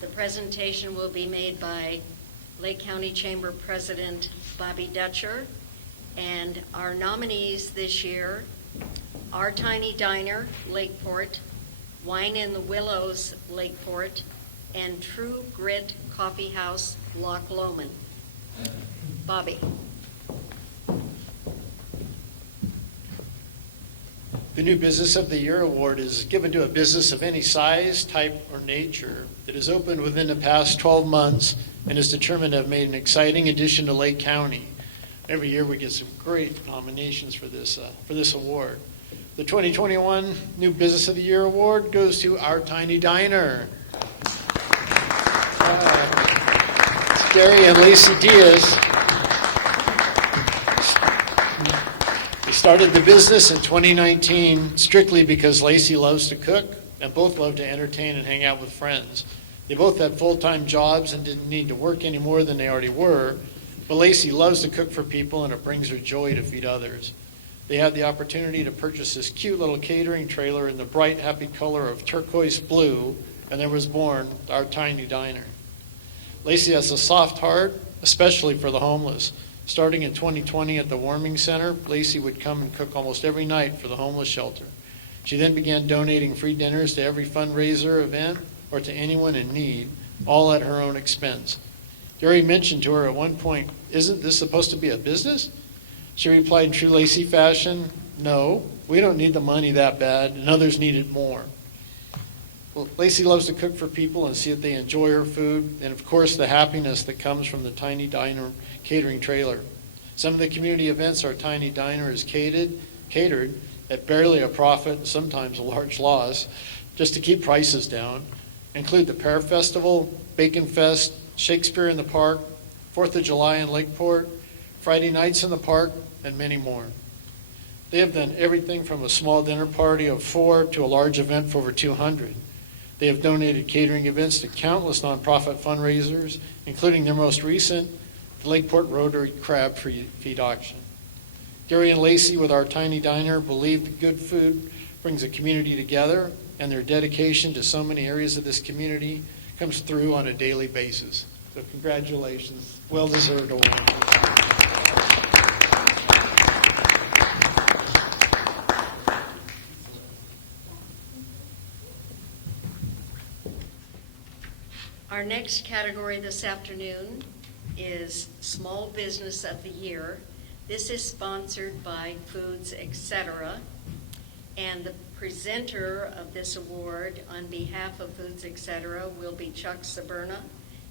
The presentation will be made by Lake County Chamber President Bobby Dutcher, and our nominees this year, Our Tiny Diner, Lakeport, Wine in the Willows, Lakeport, and True Grit Coffee House, Loch Lomond. Bobby. The New Business of the Year Award is given to a business of any size, type, or nature that has opened within the past 12 months and is determined to have made an exciting addition to Lake County. Every year we get some great nominations for this award. The 2021 New Business of the Year Award goes to Our Tiny Diner. It's Gary and Lacey Diaz. They started the business in 2019 strictly because Lacey loves to cook and both love to entertain and hang out with friends. They both had full-time jobs and didn't need to work any more than they already were, but Lacey loves to cook for people and it brings her joy to feed others. They had the opportunity to purchase this cute little catering trailer in the bright, happy color of turquoise blue, and there was born Our Tiny Diner. Lacey has a soft heart, especially for the homeless. Starting in 2020 at the Warming Center, Lacey would come and cook almost every night for the homeless shelter. She then began donating free dinners to every fundraiser event or to anyone in need, all at her own expense. Gary mentioned to her at one point, "Isn't this supposed to be a business?" She replied in true Lacey fashion, "No, we don't need the money that bad, and others need it more." Well, Lacey loves to cook for people and see that they enjoy her food, and of course the happiness that comes from the Tiny Diner catering trailer. Some of the community events Our Tiny Diner is catered at barely a profit, sometimes a large loss, just to keep prices down, include the Pear Festival, Bacon Fest, Shakespeare in the Park, 4th of July in Lakeport, Friday nights in the park, and many more. They have done everything from a small dinner party of 4 to a large event for over 200. They have donated catering events to countless nonprofit fundraisers, including their most recent, the Lakeport Rotary Crab Feed Auction. Gary and Lacey with our tiny diner believe that good food brings a community together, and their dedication to so many areas of this community comes through on a daily basis. So congratulations, well-deserved award. Our next category this afternoon is Small Business of the Year. This is sponsored by Foods Etc. And the presenter of this award on behalf of Foods Etc. will be Chuck Saberna,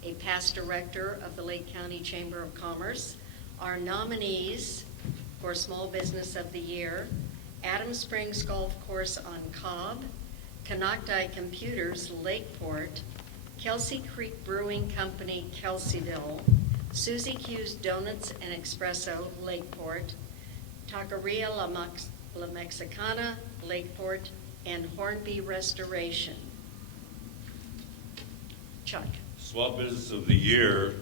a past director of the Lake County Chamber of Commerce. Our nominees for Small Business of the Year: Adams Springs Golf Course on Cobb, Canocti Computers, Lakeport, Kelsey Creek Brewing Company, Kelseyville, Susie Q's Donuts and Espresso, Lakeport, Taqueria La Mexicana, Lakeport, and Hornby Restoration. Chuck. Small Business of the Year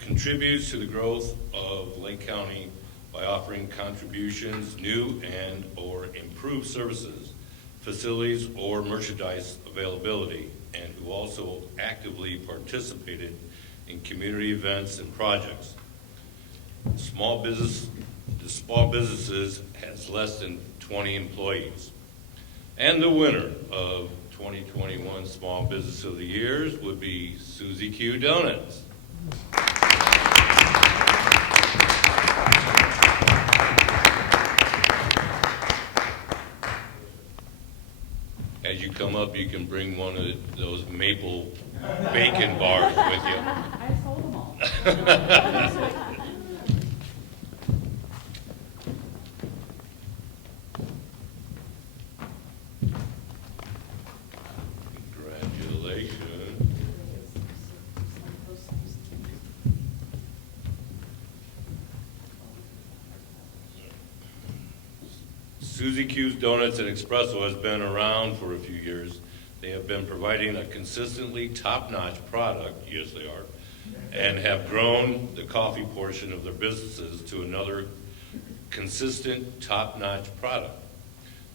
contributes to the growth of Lake County by offering contributions, new and or improved services, facilities, or merchandise availability, and who also actively participated in community events and projects. The small businesses has less than 20 employees. And the winner of 2021 Small Business of the Years would be Susie Q Donuts. As you come up, you can bring one of those maple bacon bars with you. I sold them all. Congratulations. Susie Q's Donuts and Espresso has been around for a few years. They have been providing a consistently top-notch product, yes they are, and have grown the coffee portion of their businesses to another consistent top-notch product.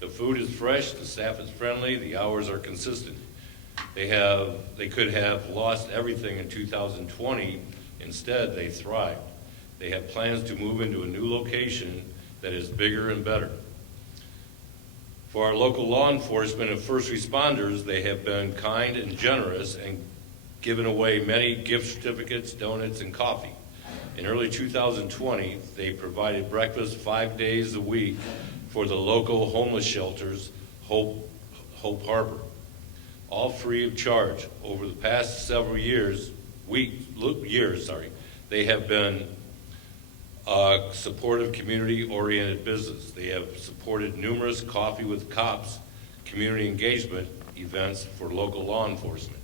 The food is fresh, the staff is friendly, the hours are consistent. They could have lost everything in 2020. Instead, they thrived. They have plans to move into a new location that is bigger and better. For our local law enforcement and first responders, they have been kind and generous and given away many gift certificates, donuts, and coffee. In early 2020, they provided breakfast 5 days a week for the local homeless shelters, Hope Harbor, all free of charge. Over the past several years, they have been supportive, community-oriented business. They have supported numerous Coffee with Cops community engagement events for local law enforcement.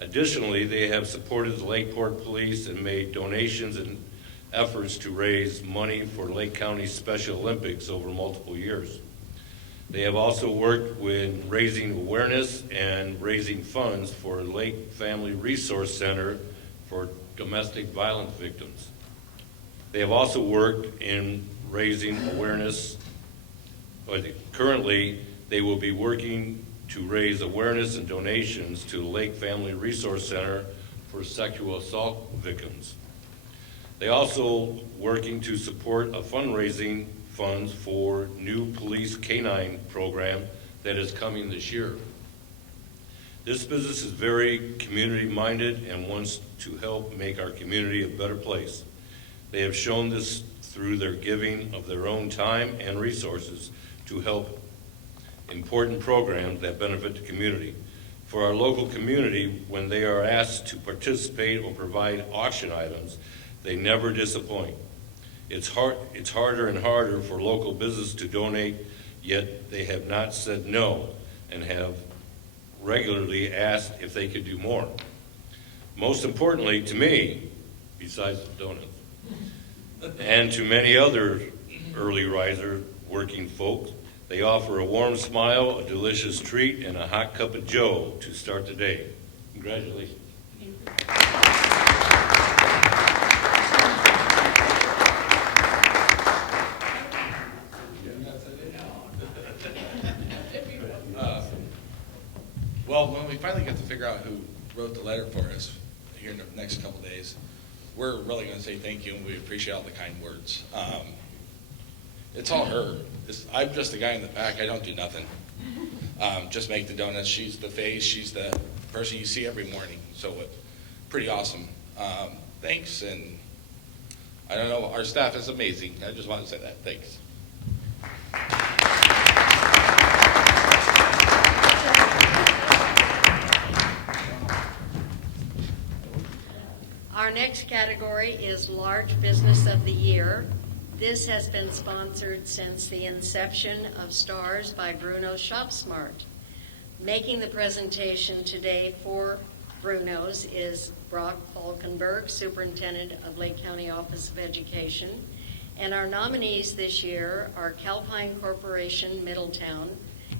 Additionally, they have supported the Lakeport Police and made donations and efforts to raise money for Lake County Special Olympics over multiple years. They have also worked with raising awareness and raising funds for Lake Family Resource Center for domestic violence victims. They have also worked in raising awareness. Currently, they will be working to raise awareness and donations to the Lake Family Resource Center for sexual assault victims. They also working to support a fundraising funds for new police canine program that is coming this year. This business is very community-minded and wants to help make our community a better place. They have shown this through their giving of their own time and resources to help important programs that benefit the community. For our local community, when they are asked to participate or provide auction items, they never disappoint. It's harder and harder for local business to donate, yet they have not said no and have regularly asked if they could do more. Most importantly to me, besides the donuts, and to many other early riser working folks, they offer a warm smile, a delicious treat, and a hot cup of joe to start the day. Congratulations. finally get to figure out who wrote the letter for us here in the next couple days, we're really going to say thank you, and we appreciate all the kind words. It's all her. I'm just the guy in the back. I don't do nothing. Just make the donuts. She's the face. She's the person you see every morning. So pretty awesome. Thanks, and I don't know, our staff is amazing. I just want to say that. Thanks. Our next category is Large Business of the Year. This has been sponsored since the inception of STARS by Bruno's Shop Smart. Making the presentation today for Bruno's is Brock Falkenberg, Superintendent of Lake County Office of Education. And our nominees this year are Calpine Corporation, Middletown,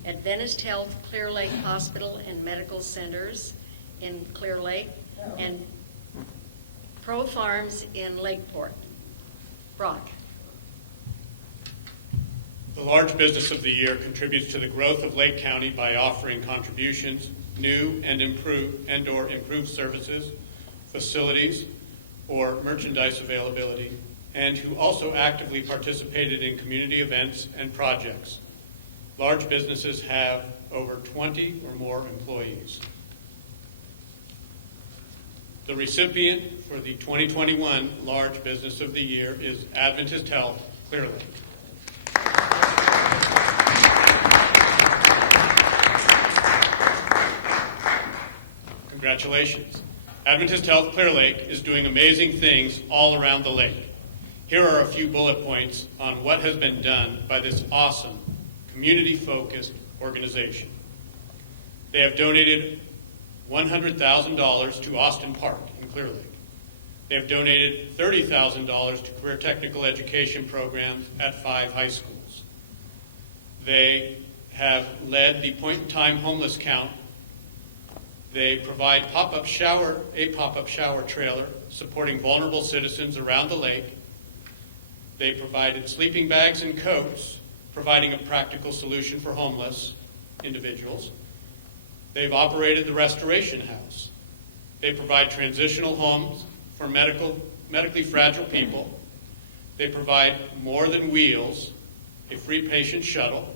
Adventist Health, Clear Lake Hospital and Medical Centers in Clear Lake, and Pro Farms in Lakeport. Brock. The Large Business of the Year contributes to the growth of Lake County by offering contributions, new and or improved services, facilities, or merchandise availability, and who also actively participated in community events and projects. Large businesses have over 20 or more employees. The recipient for the 2021 Large Business of the Year is Adventist Health, Clear Lake. Congratulations. Adventist Health Clear Lake is doing amazing things all around the lake. Here are a few bullet points on what has been done by this awesome, community-focused organization. They have donated $100,000 to Austin Park in Clear Lake. They have donated $30,000 to career technical education programs at 5 high schools. They have led the point-in-time homeless count. They provide a pop-up shower trailer supporting vulnerable citizens around the lake. They provided sleeping bags and coats, providing a practical solution for homeless individuals. They've operated the Restoration House. They provide transitional homes for medically fragile people. They provide More Than Wheels, a free patient shuttle.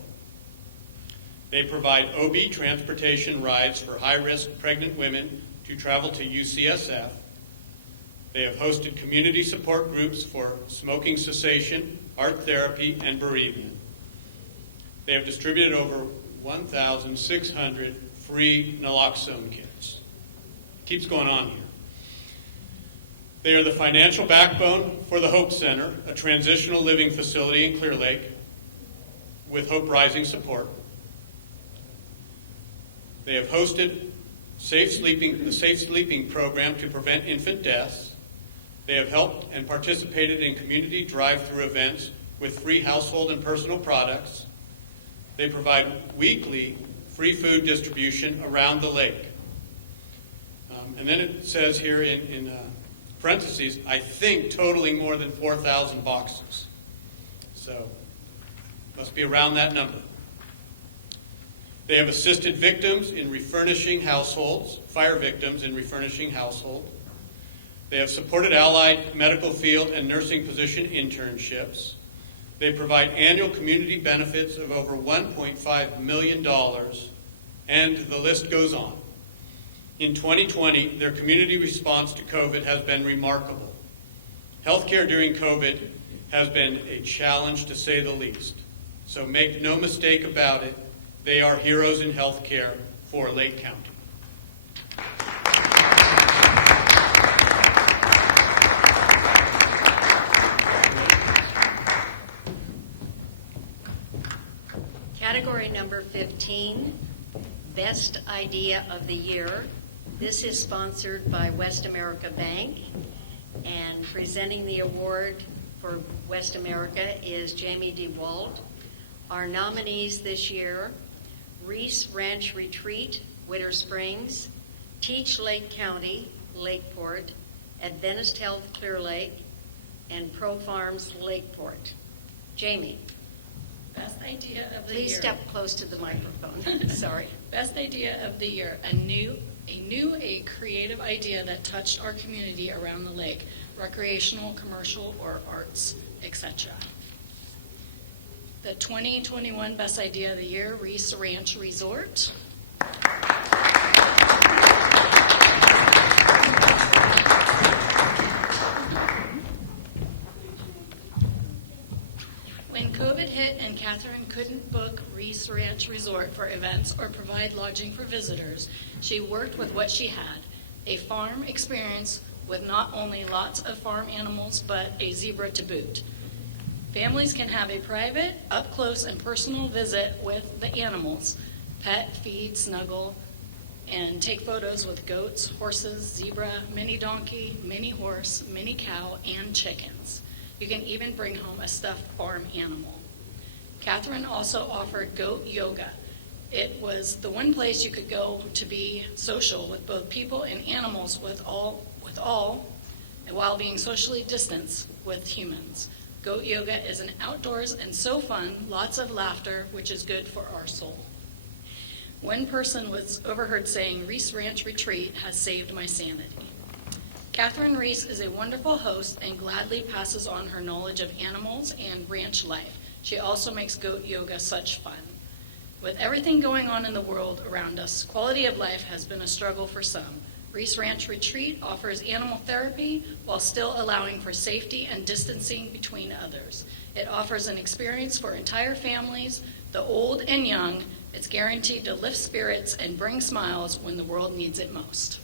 They provide OB transportation rides for high-risk pregnant women to travel to UCSF. They have hosted community support groups for smoking cessation, art therapy, and bereavement. They have distributed over 1,600 free naloxone kits. Keeps going on here. They are the financial backbone for the Hope Center, a transitional living facility in Clear Lake with Hope Rising support. They have hosted the Safe Sleeping program to prevent infant deaths. They have helped and participated in community drive-through events with free household and personal products. They provide weekly free food distribution around the lake. And then it says here in parentheses, I think totaling more than 4,000 boxes. So, must be around that number. They have assisted victims in refurnishing households, fire victims in refurnishing households. They have supported allied medical field and nursing position internships. They provide annual community benefits of over $1.5 million, and the list goes on. In 2020, their community response to COVID has been remarkable. Healthcare during COVID has been a challenge to say the least. So make no mistake about it, they are heroes in healthcare for Lake County. Category number 15, Best Idea of the Year. This is sponsored by West America Bank, and presenting the award for West America is Jamie DeWalt. Our nominees this year, Reese Ranch Retreat, Witter Springs, Teach Lake County, Lakeport, Adventist Health Clear Lake, and Pro Farms Lakeport. Jamie. Best idea of the Please year. step close to the microphone. Sorry. Best idea of the year. A creative idea that touched our community around the lake, recreational, commercial, or arts, etc. The 2021 Best Idea of the Year, Reese Ranch Resort. When COVID hit and Catherine couldn't book Reese Ranch Resort for events or provide lodging for visitors, she worked with what she had, a farm experience with not only lots of farm animals, but a zebra to boot. Families can have a private, up-close, and personal visit with the animals, pet, feed, snuggle, and take photos with goats, horses, zebra, mini donkey, mini horse, mini cow, and chickens. You can even bring home a stuffed farm animal. Catherine also offered goat yoga. It was the one place you could go to be social with both people and animals while being socially distanced with humans. Goat yoga is an outdoors and so fun, lots of laughter, which is good for our soul. One person was overheard saying, "Reese Ranch Retreat has saved my sanity." Catherine Reese is a wonderful host and gladly passes on her knowledge of animals and ranch life. She also makes goat yoga such fun. With everything going on in the world around us, quality of life has been a struggle for some. Reese Ranch Retreat offers animal therapy while still allowing for safety and distancing between others. It offers an experience for entire families, the old and young. It's guaranteed to lift spirits and bring smiles when the world needs it most.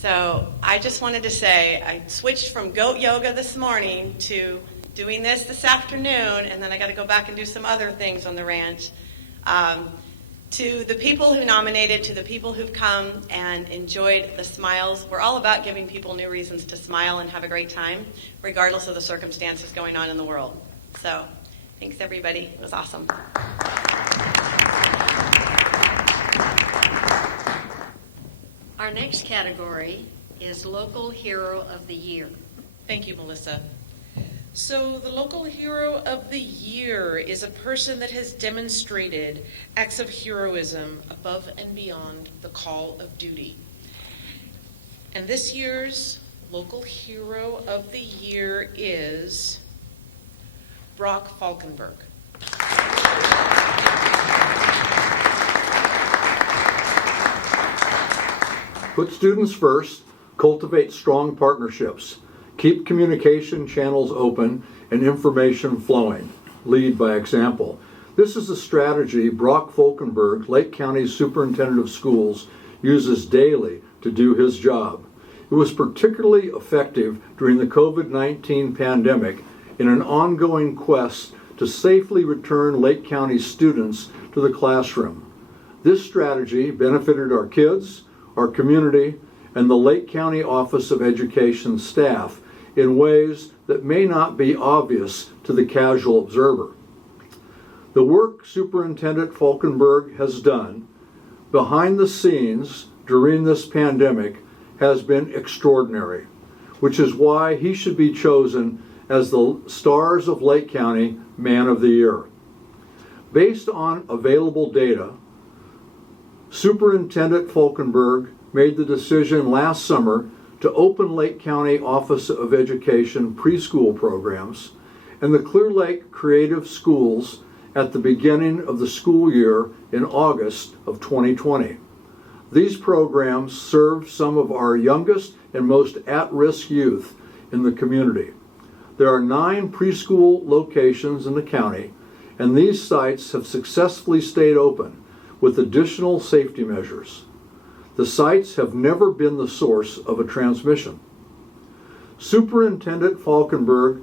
So I just wanted to say I switched from goat yoga this morning to doing this afternoon, and then I got to go back and do some other things on the ranch. To the people who nominated, to the people who've come and enjoyed the smiles, we're all about giving people new reasons to smile and have a great time, regardless of the circumstances going on in the world. So thanks, everybody. It was awesome. Our next category is Local Hero of the Year. Thank you, Melissa. So the Local Hero of the Year is a person that has demonstrated acts of heroism above and beyond the call of duty. And this year's Local Hero of the Year is Brock Falkenberg. Put students first, cultivate strong partnerships, keep communication channels open and information flowing, lead by example. This is a strategy Brock Falkenberg, Lake County Superintendent of Schools, uses daily to do his job. It was particularly effective during the COVID-19 pandemic in an ongoing quest to safely return Lake County students to the classroom. This strategy benefited our kids, our community, and the Lake County Office of Education staff in ways that may not be obvious to the casual observer. The work Superintendent Falkenberg has done behind the scenes during this pandemic has been extraordinary, which is why he should be chosen as the Stars of Lake County Man of the Year. Based on available data, Superintendent Falkenberg made the decision last summer to open Lake County Office of Education preschool programs and the Clear Lake Creative Schools at the beginning of the school year in August of 2020. These programs serve some of our youngest and most at-risk youth in the community. There are 9 preschool locations in the county, and these sites have successfully stayed open with additional safety measures. The sites have never been the source of a transmission. Superintendent Falkenberg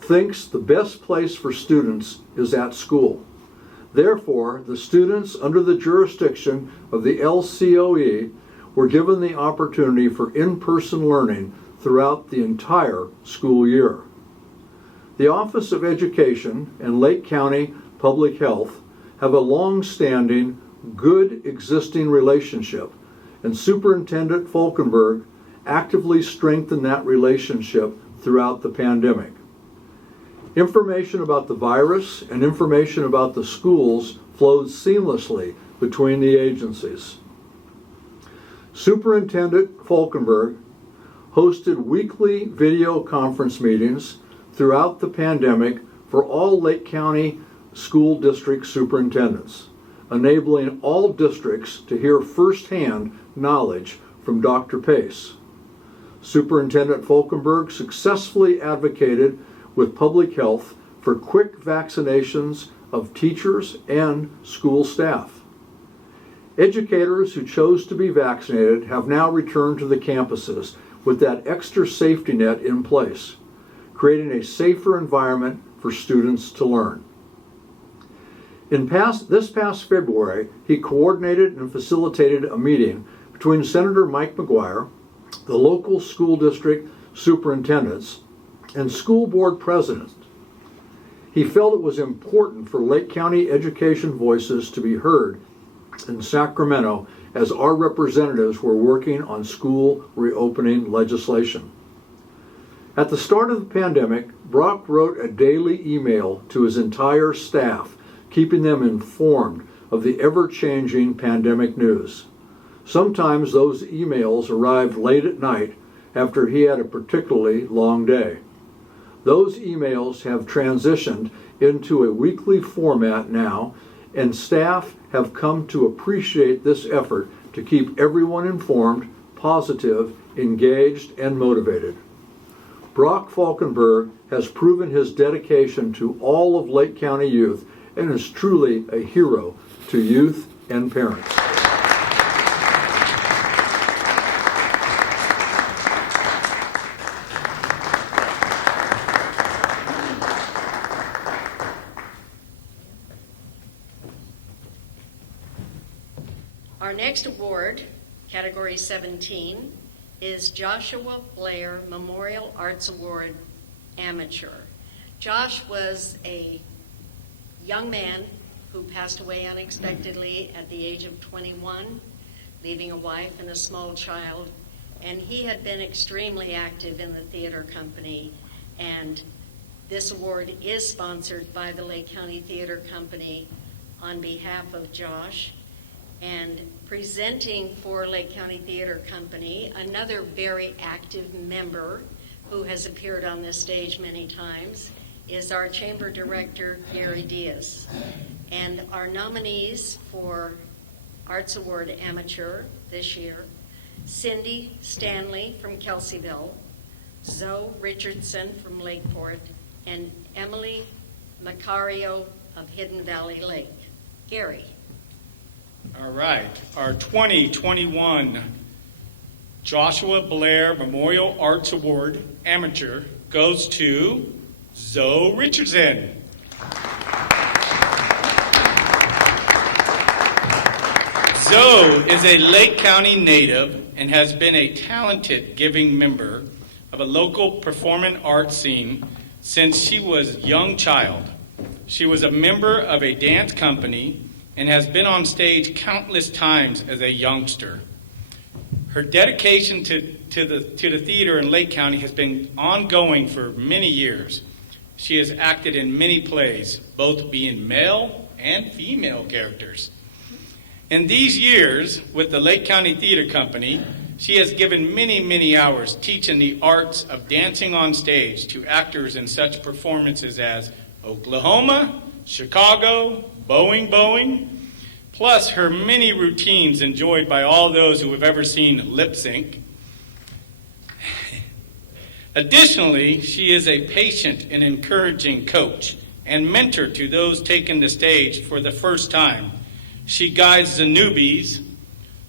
thinks the best place for students is at school. Therefore, the students under the jurisdiction of the LCOE were given the opportunity for in-person learning throughout the entire school year. The Office of Education and Lake County Public Health have a long-standing, good existing relationship, and Superintendent Falkenberg actively strengthened that relationship throughout the pandemic. Information about the virus and information about the schools flowed seamlessly between the agencies. Superintendent Falkenberg hosted weekly video conference meetings throughout the pandemic for all Lake County school district superintendents, enabling all districts to hear firsthand knowledge from Dr. Pace. Superintendent Falkenberg successfully advocated with public health for quick vaccinations of teachers and school staff. Educators who chose to be vaccinated have now returned to the campuses with that extra safety net in place, creating a safer environment for students to learn. This past February, he coordinated and facilitated a meeting between Senator Mike McGuire, the local school district superintendents, and school board presidents. He felt it was important for Lake County education voices to be heard in Sacramento as our representatives were working on school reopening legislation. At the start of the pandemic, Brock wrote a daily email to his entire staff, keeping them informed of the ever-changing pandemic news. Sometimes those emails arrived late at night after he had a particularly long day. Those emails have transitioned into a weekly format now, and staff have come to appreciate this effort to keep everyone informed, positive, engaged, and motivated. Brock Falkenberg has proven his dedication to all of Lake County youth and is truly a hero to youth and parents. Our next award, Category 17, is Joshua Blair Memorial Arts Award Amateur. Josh was a young man who passed away unexpectedly at the age of 21, leaving a wife and a small child, and he had been extremely active in the theater company, and this award is sponsored by the Lake County Theater Company on behalf of Josh. And presenting for Lake County Theater Company, another very active member who has appeared on this stage many times, is our Chamber Director, Gary Diaz. And our nominees for Arts Award Amateur this year, Cindy Stanley from Kelseyville, Zoe Richardson from Lakeport, and Emily Macario of Hidden Valley Lake. Gary. All right, our 2021 Joshua Blair Memorial Arts Award Amateur goes to Zoe Richardson. Zoe is a Lake County native and has been a talented giving member of a local performing arts scene since she was a young child. She was a member of a dance company and has been on stage countless times as a youngster. Her dedication to the theater in Lake County has been ongoing for many years. She has acted in many plays, both being male and female characters. In these years with the Lake County Theater Company, she has given many, many hours teaching the arts of dancing on stage to actors in such performances as Oklahoma, Chicago, Boeing, plus her many routines enjoyed by all those who have ever seen lip sync. Additionally, she is a patient and encouraging coach and mentor to those taking the stage for the first time. She guides the newbies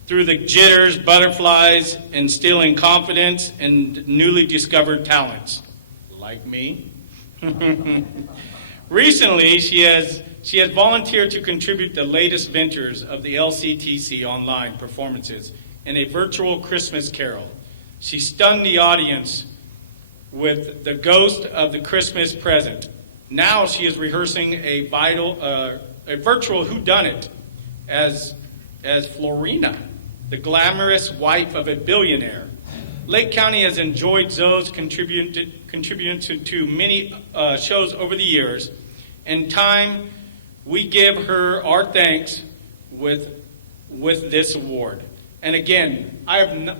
through the jitters, butterflies, instilling confidence and newly discovered talents, like me. Recently, she has volunteered to contribute the latest ventures of the LCCC online performances in a virtual Christmas carol. She stunned the audience with the ghost of the Christmas present. Now she is rehearsing a virtual whodunit as Florina. the glamorous wife of a billionaire. Lake County has enjoyed Zoe's contributing to many shows over the years. In time, we give her our thanks with this award. And again,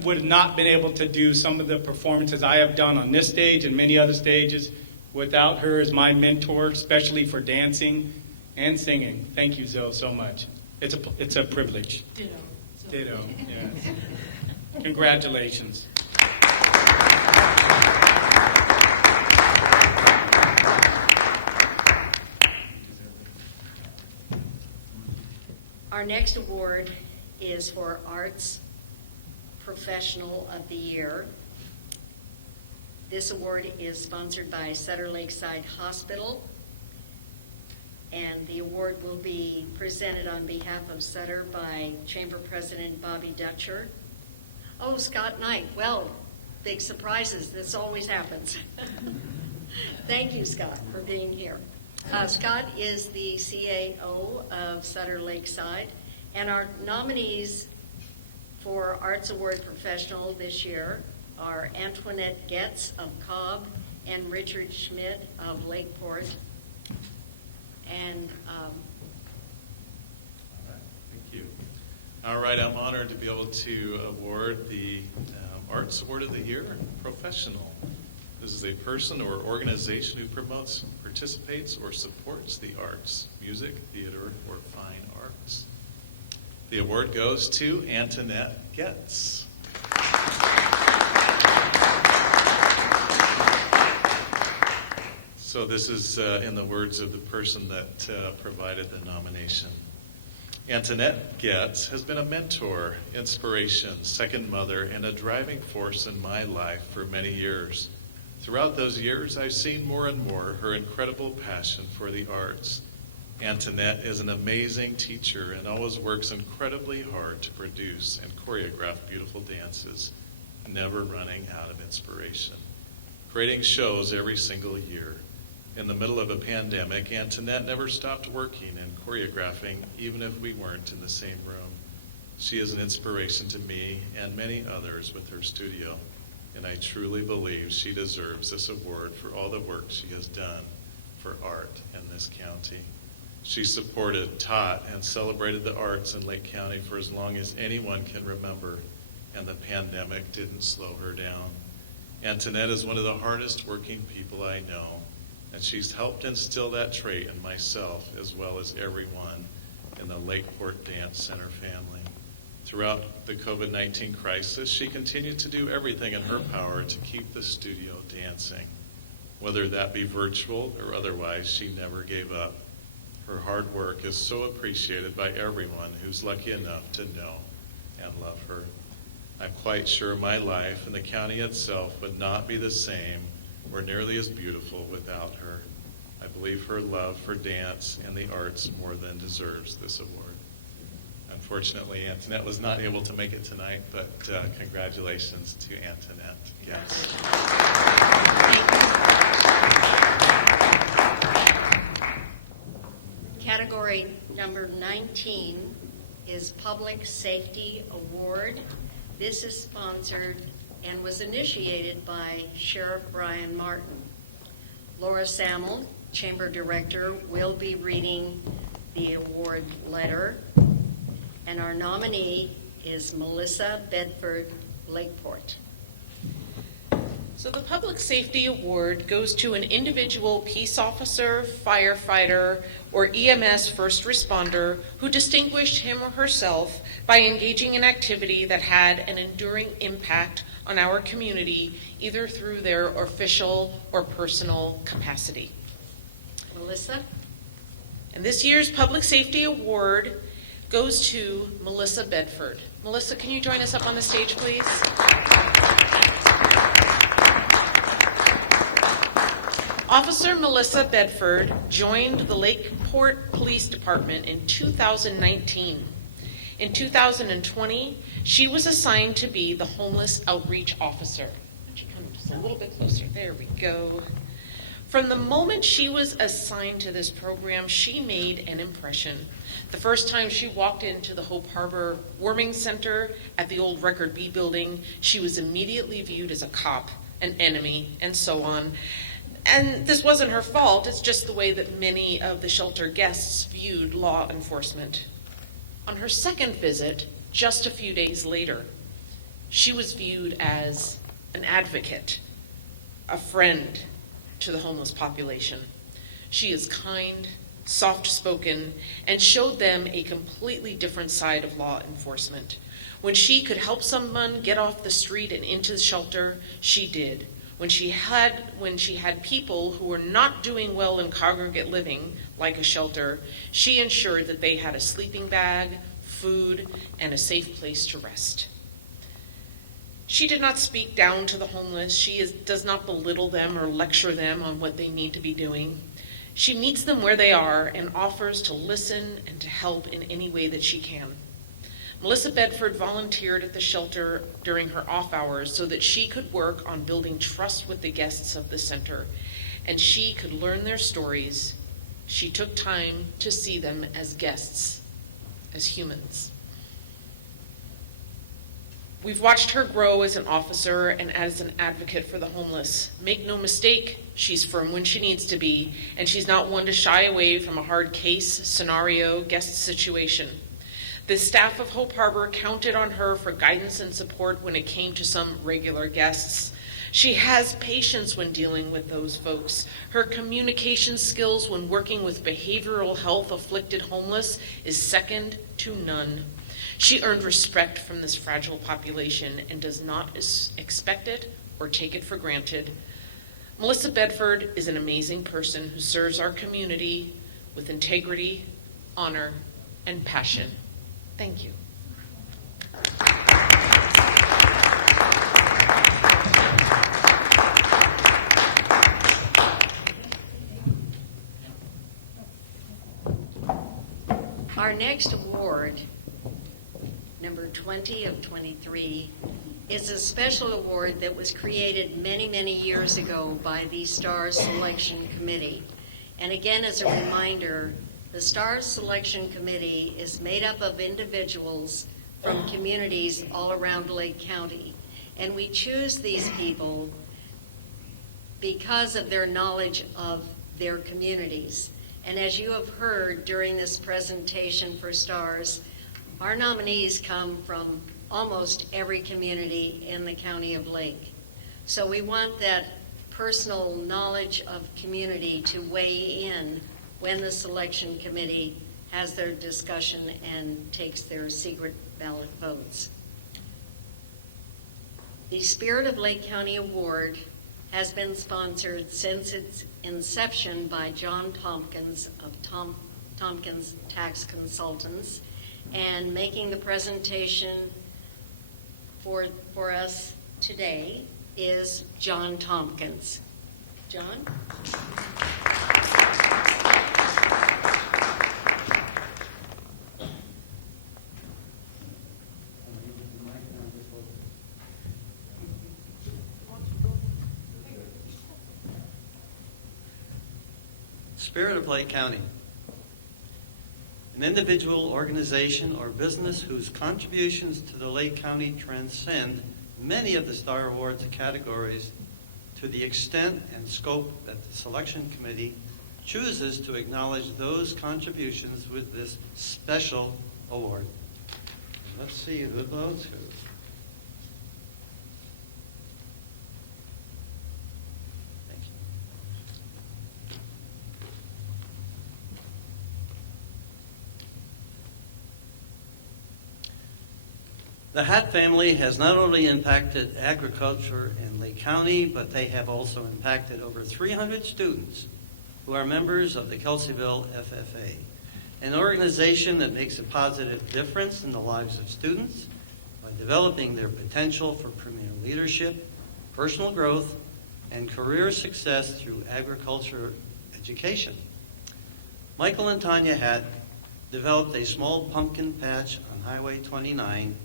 would have not been able to do some of the performances I have done on this stage and many other stages without her as my mentor, especially for dancing and singing. Thank you, Zoe, so much. It's a privilege. Ditto, yes. Congratulations. Our next award is for Arts Professional of the Year. This award is sponsored by Sutter Lakeside Hospital, and the award will be presented on behalf of Sutter by Chamber President Bobby Dutcher. Oh, Scott Knight. Well, big surprises. This always happens. Thank you, Scott, for being here. Scott is the CAO of Sutter Lakeside, and our nominees for Arts Award Professional this year are Antoinette Getz of Cobb and Richard Schmidt of Lakeport. And Thank you. All right, I'm honored to be able to award the Arts Award of the Year Professional. This is a person or organization who promotes, participates, or supports the arts, music, theater, or fine arts. The award goes to Antoinette Getz. So this is in the words of the person that provided the nomination. Antoinette Getz has been a mentor, inspiration, second mother, and a driving force in my life for many years. Throughout those years, I've seen more and more her incredible passion for the arts. Antoinette is an amazing teacher and always works incredibly hard to produce and choreograph beautiful dances, never running out of inspiration. Creating shows every single year. In the middle of a pandemic, Antoinette never stopped working and choreographing, even if we weren't in the same room. She is an inspiration to me and many others with her studio, and I truly believe she deserves this award for all the work she has done for art in this county. She supported, taught, and celebrated the arts in Lake County for as long as anyone can remember, and the pandemic didn't slow her down. Antoinette is one of the hardest working people I know, and she's helped instill that trait in myself as well as everyone in the Lakeport Dance Center family. Throughout the COVID-19 crisis, she continued to do everything in her power to keep the studio dancing. Whether that be virtual or otherwise, she never gave up. Her hard work is so appreciated by everyone who's lucky enough to know and love her. I'm quite sure my life and the county itself would not be the same or nearly as beautiful without her. I believe her love for dance and the arts more than deserves this award. Unfortunately, Antoinette was not able to make it tonight, but congratulations to Antoinette. Yes. category number 19 is Public Safety Award. This is sponsored and was initiated by Sheriff Brian Martin. Laura Sammel, Chamber Director, will be reading the award letter. And our nominee is Melissa Bedford, Lakeport. So the Public Safety Award goes to an individual peace officer, firefighter, or EMS first responder who distinguished him or herself by engaging in activity that had an enduring impact on our community, either through their official or personal capacity. Melissa? And this year's Public Safety Award goes to Melissa Bedford. Melissa, can you join us up on the stage, please? Officer Melissa Bedford joined the Lakeport Police Department in 2019. In 2020, she was assigned to be the Homeless Outreach Officer. Why don't you come just a little bit closer? There we go. From the moment she was assigned to this program, she made an impression. The first time she walked into the Hope Harbor Warming Center at the old Record B building, she was immediately viewed as a cop, an enemy, and so on. And this wasn't her fault, it's just the way that many of the shelter guests viewed law enforcement. On her second visit, just a few days later, she was viewed as an advocate, a friend to the homeless population. She is kind, soft-spoken, and showed them a completely different side of law enforcement. When she could help someone get off the street and into the shelter, she did. When she had people who were not doing well in congregate living, like a shelter, she ensured that they had a sleeping bag, food, and a safe place to rest. She did not speak down to the homeless. She does not belittle them or lecture them on what they need to be doing. She meets them where they are and offers to listen and to help in any way that she can. Melissa Bedford volunteered at the shelter during her off hours so that she could work on building trust with the guests of the center, and she could learn their stories. She took time to see them as guests, as humans. We've watched her grow as an officer and as an advocate for the homeless. Make no mistake, she's firm when she needs to be, and she's not one to shy away from a hard case, scenario, guest situation. The staff of Hope Harbor counted on her for guidance and support when it came to some regular guests. She has patience when dealing with those folks. Her communication skills when working with behavioral health afflicted homeless is second to none. She earned respect from this fragile population and does not expect it or take it for granted. Melissa Bedford is an amazing person who serves our community with integrity, honor, and passion. Thank you. Our next award, number 20 of 23, is a special award that was created many, many years ago by the STARS Selection Committee. And again, as a reminder, the STARS Selection Committee is made up of individuals from communities all around Lake County. And we choose these people because of their knowledge of their communities. And as you have heard during this presentation for STARS, our nominees come from almost every community in the county of Lake. So we want that personal knowledge of community to weigh in when the selection committee has their discussion and takes their secret ballot votes. The Spirit of Lake County Award has been sponsored since its inception by John Tompkins of Tompkins Tax Consultants, and making the presentation for us today is John Tompkins. John? Spirit of Lake County. An individual, organization, or business whose contributions to the Lake County transcend many of the STAR Awards categories to the extent and scope that the selection committee chooses to acknowledge those contributions with this special award. Let's see who votes who. The Hatt family has not only impacted agriculture in Lake County, but they have also impacted over 300 students who are members of the Kelseyville FFA, an organization that makes a positive difference in the lives of students by developing their potential for premier leadership, personal growth, and career success through agriculture education. Michael and Tanya Hatt developed a small pumpkin patch on Highway 29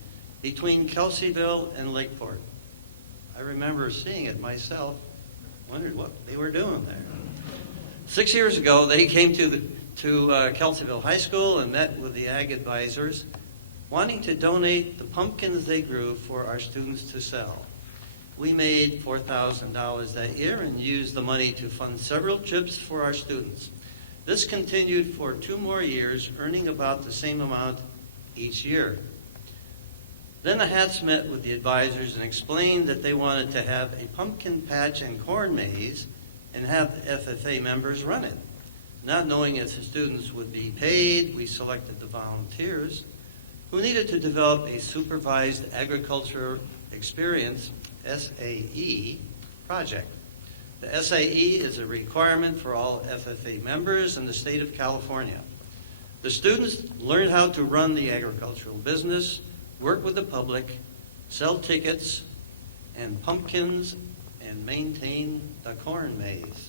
between Kelseyville and Lakeport. I remember seeing it myself, wondered what they were doing there. 6 years ago, they came to Kelseyville High School and met with the ag advisors, wanting to donate the pumpkins they grew for our students to sell. We made $4,000 that year and used the money to fund several trips for our students. This continued for 2 more years, earning about the same amount each year. Then the Hats met with the advisors and explained that they wanted to have a pumpkin patch and corn maze and have the FFA members run it. Not knowing if the students would be paid, we selected the volunteers who needed to develop a supervised agriculture experience, SAE, project. The SAE is a requirement for all FFA members in the state of California. The students learn how to run the agricultural business, work with the public, sell tickets and pumpkins, and maintain the corn maze.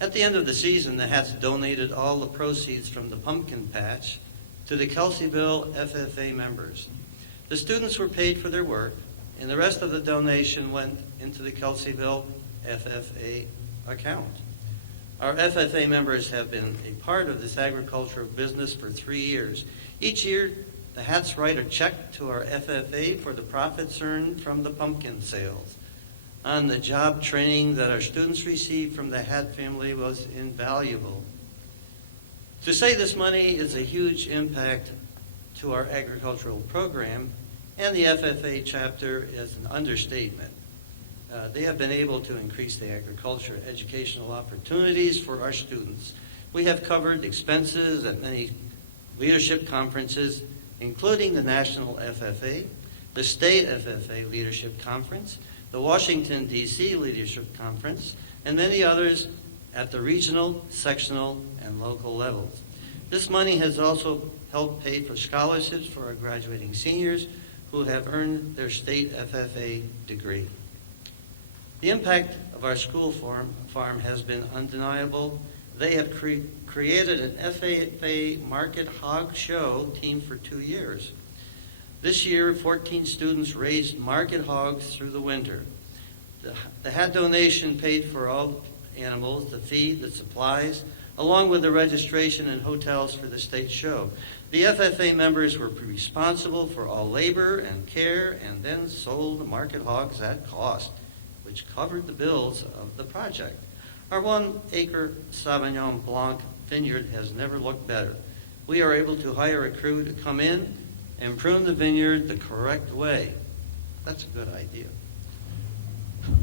At the end of the season, the Hats donated all the proceeds from the pumpkin patch to the Kelseyville FFA members. The students were paid for their work, and the rest of the donation went into the Kelseyville FFA account. Our FFA members have been a part of this agricultural business for 3 years. Each year, the Hats write a check to our FFA for the profits earned from the pumpkin sales. On-the-job training that our students received from the Hat family was invaluable. To say this money is a huge impact to our agricultural program and the FFA chapter is an understatement. They have been able to increase the agriculture educational opportunities for our students. We have covered expenses at many leadership conferences, including the National FFA, the State FFA Leadership Conference, the Washington, D.C. Leadership Conference, and many others at the regional, sectional, and local levels. This money has also helped pay for scholarships for our graduating seniors who have earned their state FFA degree. The impact of our school farm has been undeniable. They have created an FFA Market Hog Show team for 2 years. This year, 14 students raised market hogs through the winter. The Hat donation paid for all animals, the feed, the supplies, along with the registration and hotels for the state show. The FFA members were responsible for all labor and care and then sold the market hogs at cost, which covered the bills of the project. Our 1-acre Sauvignon Blanc vineyard has never looked better. We are able to hire a crew to come in and prune the vineyard the correct way. That's a good idea.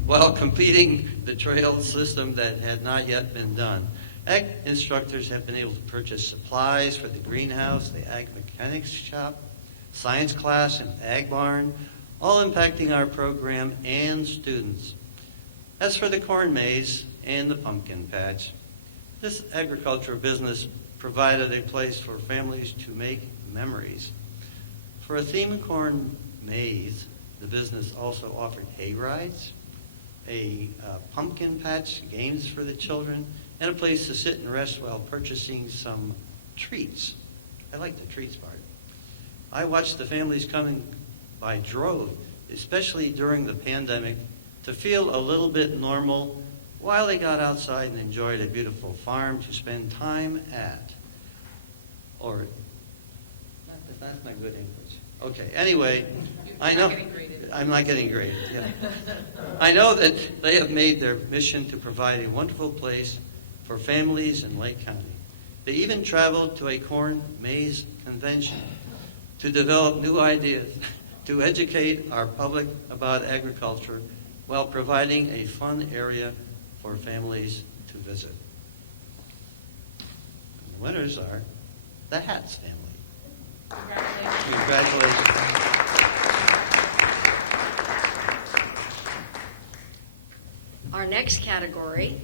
While completing the trail system that had not yet been done, ag instructors have been able to purchase supplies for the greenhouse, the ag mechanics shop, science class, and ag barn, all impacting our program and students. As for the corn maze and the pumpkin patch, this agricultural business provided a place for families to make memories. For a theme corn maze, the business also offered hay rides, a pumpkin patch, games for the children, and a place to sit and rest while purchasing some treats. I like the treats part. I watched the families coming by drove, especially during the pandemic, to feel a little bit normal while they got outside and enjoyed a beautiful farm to spend time at. Or, that's not good English. Okay, anyway, I know. I'm not getting graded. Yeah. I know that they have made their mission to provide a wonderful place for families in Lake County. They even traveled to a corn maze convention to develop new ideas to educate our public about agriculture while providing a fun area for families to visit. The winners are the Hats family. Congratulations. Our next category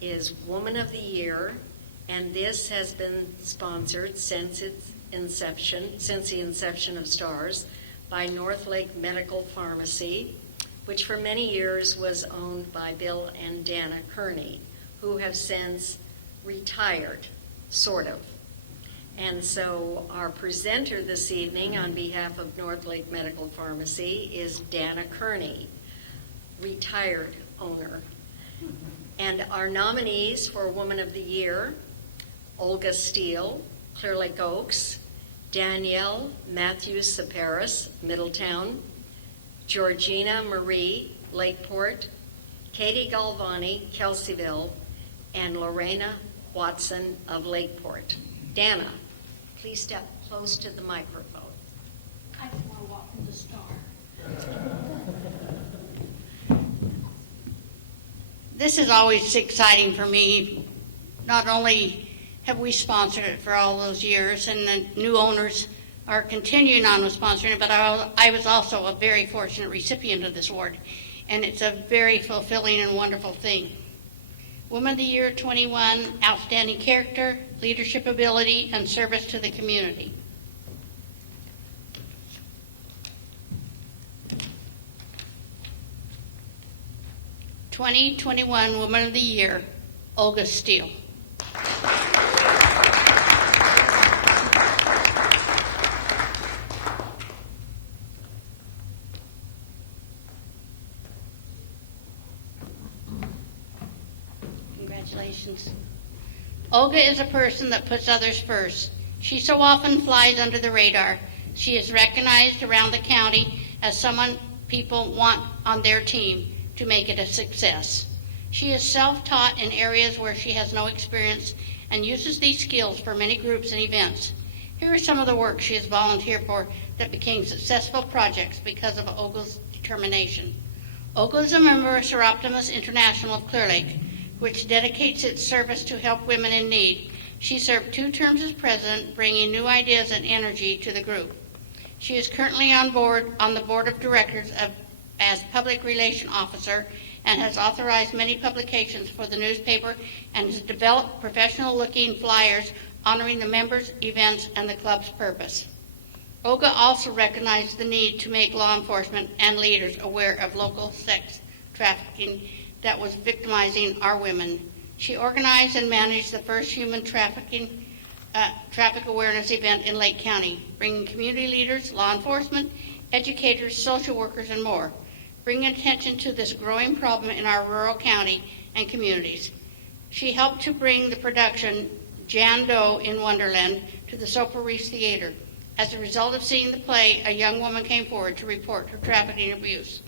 is Woman of the Year, and this has been sponsored since the inception of STARS by North Lake Medical Pharmacy, which for many years was owned by Bill and Dana Kearney, who have since retired, sort of. And so our presenter this evening on behalf of North Lake Medical Pharmacy is Dana Kearney, retired owner. And our nominees for Woman of the Year: Olga Steele, Clear Lake Oaks; Danielle Matthews Saperis, Middletown; Georgina Marie, Lakeport; Katie Galvani, Kelseyville; and Lorena Watson of Lakeport. Dana, please step close to the microphone. I just want to walk from the star. This is always exciting for me. Not only have we sponsored it for all those years, and the new owners are continuing on with sponsoring it, but I was also a very fortunate recipient of this award, and it's a very fulfilling and wonderful thing. Woman of the Year 21, outstanding character, leadership ability, and service to the community. '21 Woman of the Year, Olga Steele. Congratulations. Olga is a person that puts others first. She so often flies under the radar. She is recognized around the county as someone people want on their team to make it a success. She is self-taught in areas where she has no experience and uses these skills for many groups and events. Here are some of the work she has volunteered for that became successful projects because of Olga's determination. Olga is a member of Seroptimus International of Clear Lake, which dedicates its service to help women in need. She served 2 terms as president, bringing new ideas and energy to the group. She is currently on the board of directors as public relation officer, and has authorized many publications for the newspaper, and has developed professional-looking flyers honoring the members, events, and the club's purpose. Olga also recognized the need to make law enforcement and leaders aware of local sex trafficking that was victimizing our women. She organized and managed the first human traffic awareness event in Lake County, bringing community leaders, law enforcement, educators, social workers, and more, bringing attention to this growing problem in our rural county and communities. She helped to bring the production Jan Doe in Wonderland to the Soper Reese Theater. As a result of seeing the play, a young woman came forward to report her trafficking abuse,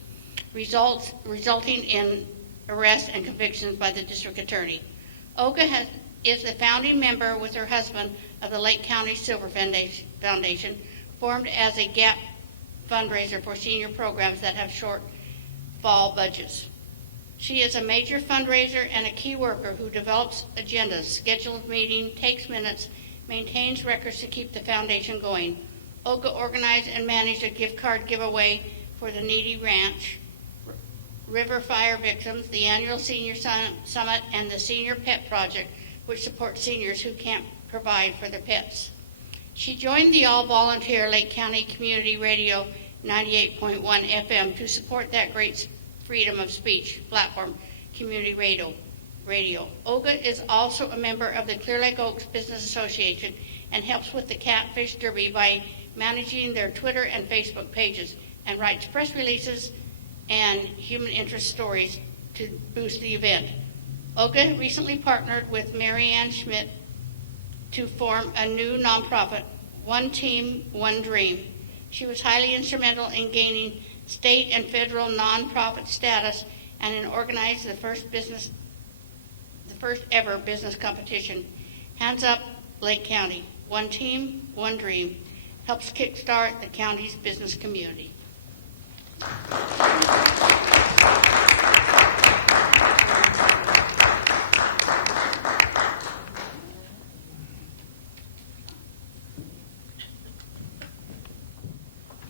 resulting in arrests and convictions by the district attorney. Olga is the founding member with her husband of the Lake County Silver Foundation, formed as a gap fundraiser for senior programs that have shortfall budgets. She is a major fundraiser and a key worker who develops agendas, schedules meetings, takes minutes, maintains records to keep the foundation going. Olga organized and managed a gift card giveaway for the Needy Ranch, River Fire Victims, the annual Senior Summit, and the Senior Pet Project, which supports seniors who can't provide for their pets. She joined the all-volunteer Lake County Community Radio 98.1 FM to support that great freedom of speech platform, Community Radio. Olga is also a member of the Clear Lake Oaks Business Association and helps with the Catfish Derby by managing their Twitter and Facebook pages, and writes press releases and human interest stories to boost the event. Olga recently partnered with Marianne Schmidt to form a new nonprofit, One Team, One Dream. She was highly instrumental in gaining state and federal nonprofit status and in organizing the first ever business competition. Hands Up Lake County, One Team, One Dream, helps kickstart the county's business community.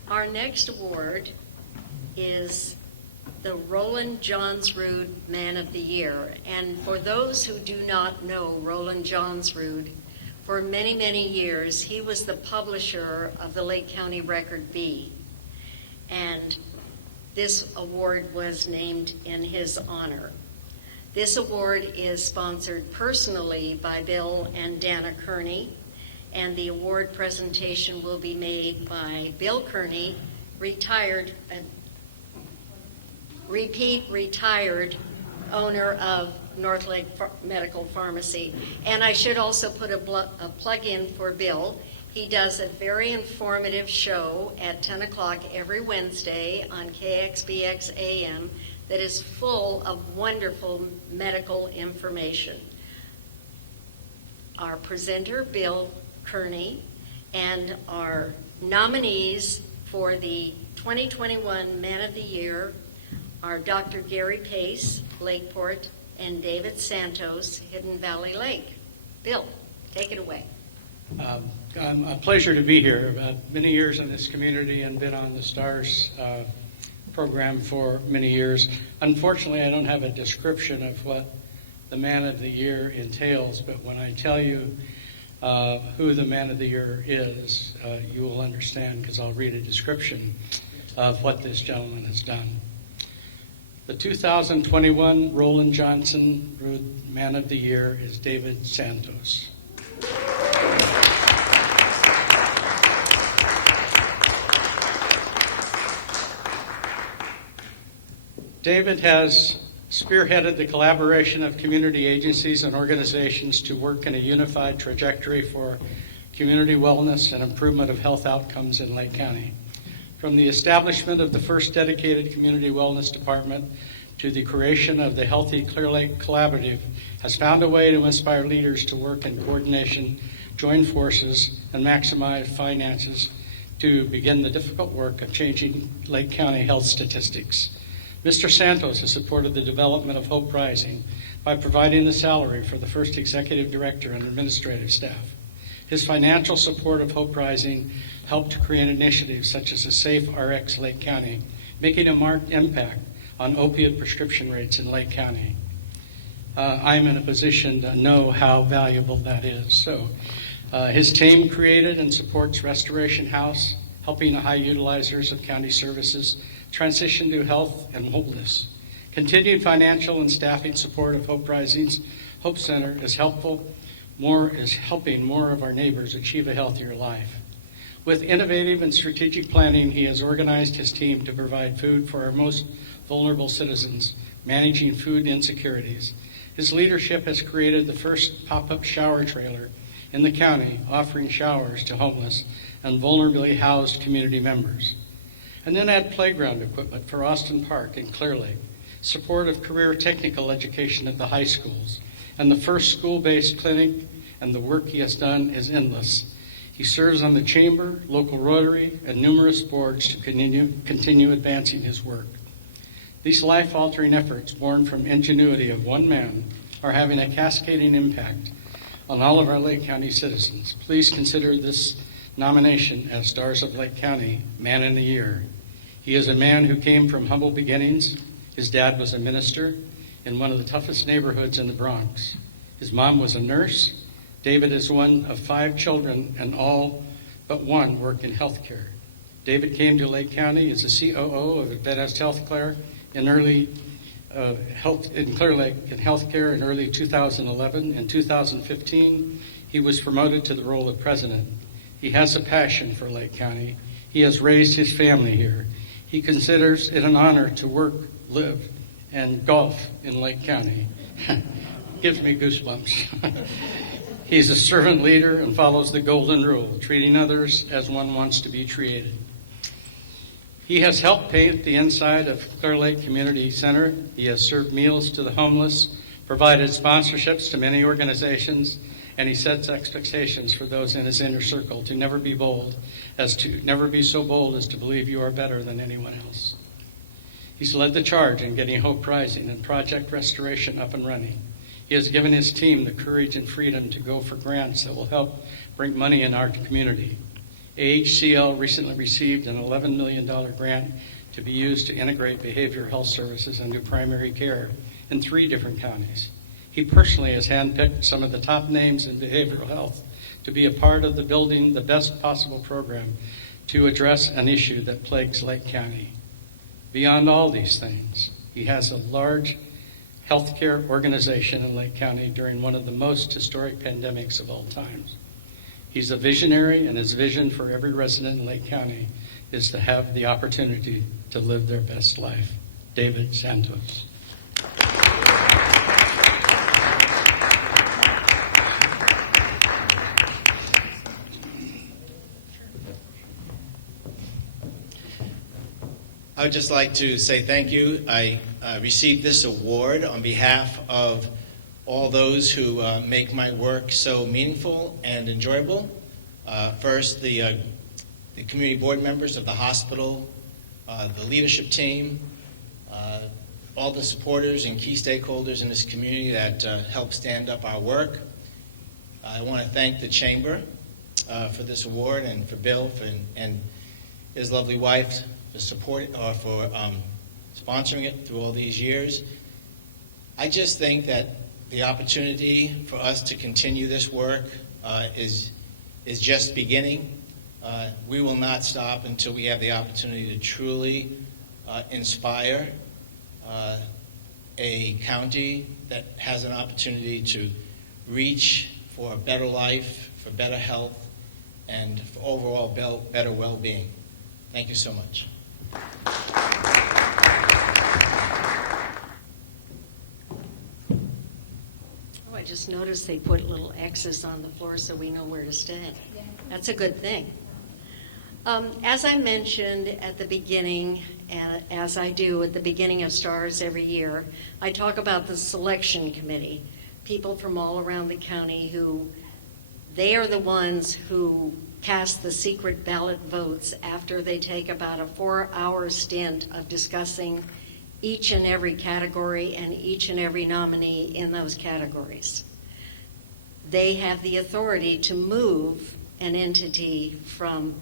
Our next award is the Roland Johnsrud Man of the Year. And for those who do not know Roland Johnsrud, for many, many years, he was the publisher of the Lake County Record Bee. And this award was named in his honor. This award is sponsored personally by Bill and Dana Kearney, and the award presentation will be made by Bill Kearney, repeat retired owner of North Lake Medical Pharmacy. And I should also put a plug in for Bill. He does a very informative show at 10 o'clock every Wednesday on KXBX AM that is full of wonderful medical information. Our presenter, Bill Kearney, and our nominees for the 2021 Man of the Year are Dr. Gary Pace, Lakeport, and David Santos, Hidden Valley Lake. Bill, take it away. A pleasure to be here. I've had many years in this community and been on the STARS program for many years. Unfortunately, I don't have a description of what the Man of the Year entails, but when I tell you who the Man of the Year is, you will understand, because I'll read a description of what this gentleman has done. The 2021 Roland Johnson Man of the Year is David Santos. David has spearheaded the collaboration of community agencies and organizations to work in a unified trajectory for community wellness and improvement of health outcomes in Lake County. From the establishment of the first dedicated community wellness department to the creation of the Healthy Clear Lake Collaborative, has found a way to inspire leaders to work in coordination, join forces, and maximize finances to begin the difficult work of changing Lake County health statistics. Mr. Santos has supported the development of Hope Rising by providing the salary for the first executive director and administrative staff. His financial support of Hope Rising helped to create initiatives such as a Safe RX Lake County, making a marked impact on opiate prescription rates in Lake County. I'm in a position to know how valuable that is. So his team created and supports Restoration House, helping the high utilizers of county services transition to health and wholeness. Continued financial and staffing support of Hope Rising's Hope Center is helping more of our neighbors achieve a healthier life. With innovative and strategic planning, he has organized his team to provide food for our most vulnerable citizens, managing food insecurities. His leadership has created the first pop-up shower trailer in the county, offering showers to homeless and vulnerably housed community members. And then add playground equipment for Austin Park and Clear Lake, support of career technical education at the high schools, and the first school-based clinic, and the work he has done is endless. He serves on the Chamber, local Rotary, and numerous boards to continue advancing his work. These life-altering efforts, born from ingenuity of one man, are having a cascading impact on all of our Lake County citizens. Please consider this nomination as Stars of Lake County Man of the Year. He is a man who came from humble beginnings. His dad was a minister in one of the toughest neighborhoods in the Bronx. His mom was a nurse. David is one of 5 children, and all but one work in healthcare. David came to Lake County as the COO of Adventist Healthcare in Clear Lake in healthcare in early 2011. In 2015, he was promoted to the role of president. He has a passion for Lake County. He has raised his family here. He considers it an honor to work, live, and golf in Lake County. Gives me goosebumps. He's a servant leader and follows the golden rule, treating others as one wants to be treated. He has helped paint the inside of Clear Lake Community Center. He has served meals to the homeless, provided sponsorships to many organizations, and he sets expectations for those in his inner circle to never be so bold as to believe you are better than anyone else. He's led the charge in getting Hope Rising and Project Restoration up and running. He has given his team the courage and freedom to go for grants that will help bring money in our community. AHCL recently received an $11 million grant to be used to integrate behavioral health services into primary care in 3 different counties. He personally has handpicked some of the top names in behavioral health to be a part of the building the best possible program to address an issue that plagues Lake County. Beyond all these things, he has a large healthcare organization in Lake County during one of the most historic pandemics of all times. He's a visionary, and his vision for every resident in Lake County is to have the opportunity to live their best life. David Santos. I would just like to say thank you. I received this award on behalf of all those who make my work so meaningful and enjoyable. First, the community board members of the hospital, the leadership team, all the supporters and key stakeholders in this community that help stand up our work. I want to thank the Chamber for this award, and for Bill and his lovely wife for sponsoring it through all these years. I just think that the opportunity for us to continue this work is just beginning. We will not stop until we have the opportunity to truly inspire a county that has an opportunity to reach for a better life, for better health, and for overall better well-being. Thank you so much. Oh, I just noticed they put little X's on the floor so we know where to stand. That's a good thing. As I mentioned at the beginning, and as I do at the beginning of STARS every year, I talk about the selection committee, people from all around the county they are the ones who cast the secret ballot votes after they take about a 4-hour stint of discussing each and every category and each and every nominee in those categories. They have the authority to move an entity from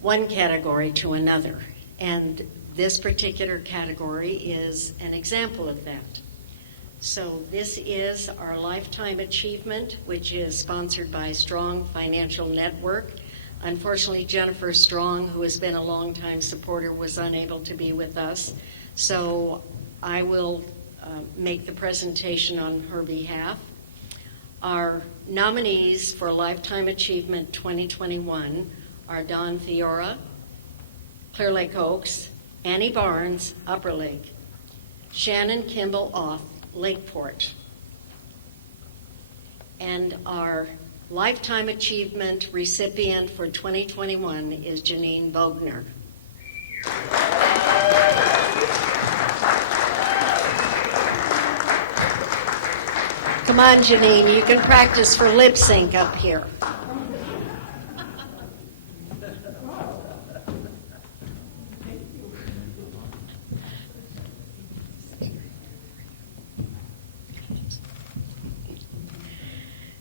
one category to another, and this particular category is an example of that. So this is our Lifetime Achievement, which is sponsored by Strong Financial Network. Unfortunately, Jennifer Strong, who has been a longtime supporter, was unable to be with us. So I will make the presentation on her behalf. Our nominees for Lifetime Achievement 2021 are Don Fiora, Clear Lake Oaks, Annie Barnes, Upper Lake, Shannon Kimball Off, Lakeport. And our Lifetime Achievement recipient for 2021 is Janine Bogner. Come on, Janine, you can practice for lip sync up here.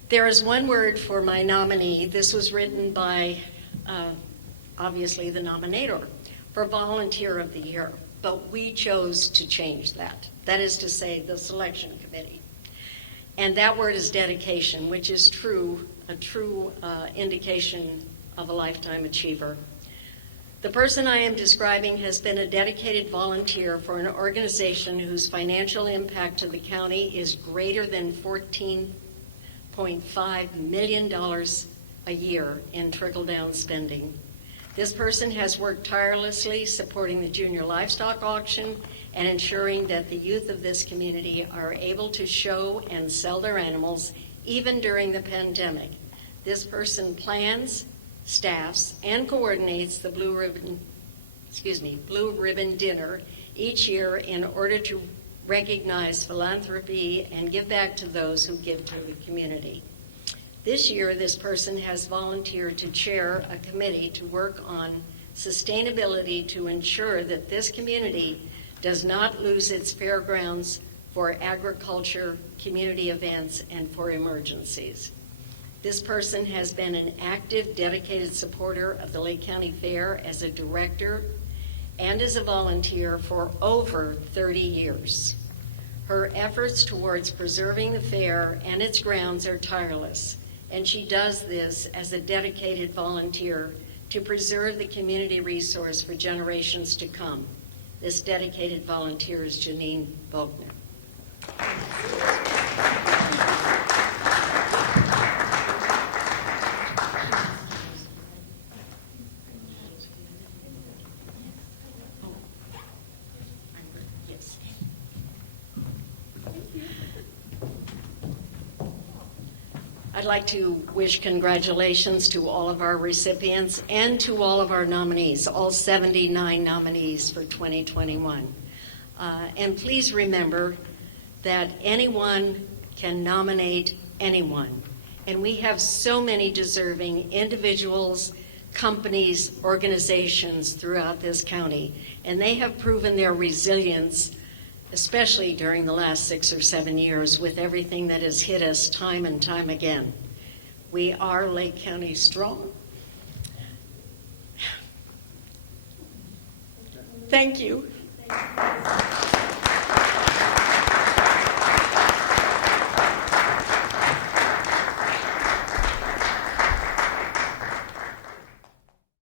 There is one word for my nominee. This was written by, obviously, the nominator for Volunteer of the Year, but we chose to change that. That is to say, the selection committee. And that word is dedication, which is a true indication of a lifetime achiever. The person I am describing has been a dedicated volunteer for an organization whose financial impact to the county is greater than $14.5 million a year in trickle-down spending. This person has worked tirelessly supporting the junior livestock auction and ensuring that the youth of this community are able to show and sell their animals even during the pandemic. This person plans, staffs, and coordinates the Blue Ribbon Dinner each year in order to recognize philanthropy and give back to those who give to the community. This year, this person has volunteered to chair a committee to work on sustainability to ensure that this community does not lose its fairgrounds for agriculture, community events, and for emergencies. This person has been an active, dedicated supporter of the Lake County Fair as a director and as a volunteer for over 30 years. Her efforts towards preserving the fair and its grounds are tireless, and she does this as a dedicated volunteer to preserve the community resource for generations to come. This dedicated volunteer is Janine Bogner. I'd like to wish congratulations to all of our recipients and to all of our nominees, all 79 nominees for 2021. And please remember that anyone can nominate anyone. And we have so many deserving individuals, companies, organizations throughout this county. And they have proven their resilience, especially during the last 6 or 7 years with everything that has hit us time and time again. We are Lake County strong. Thank you.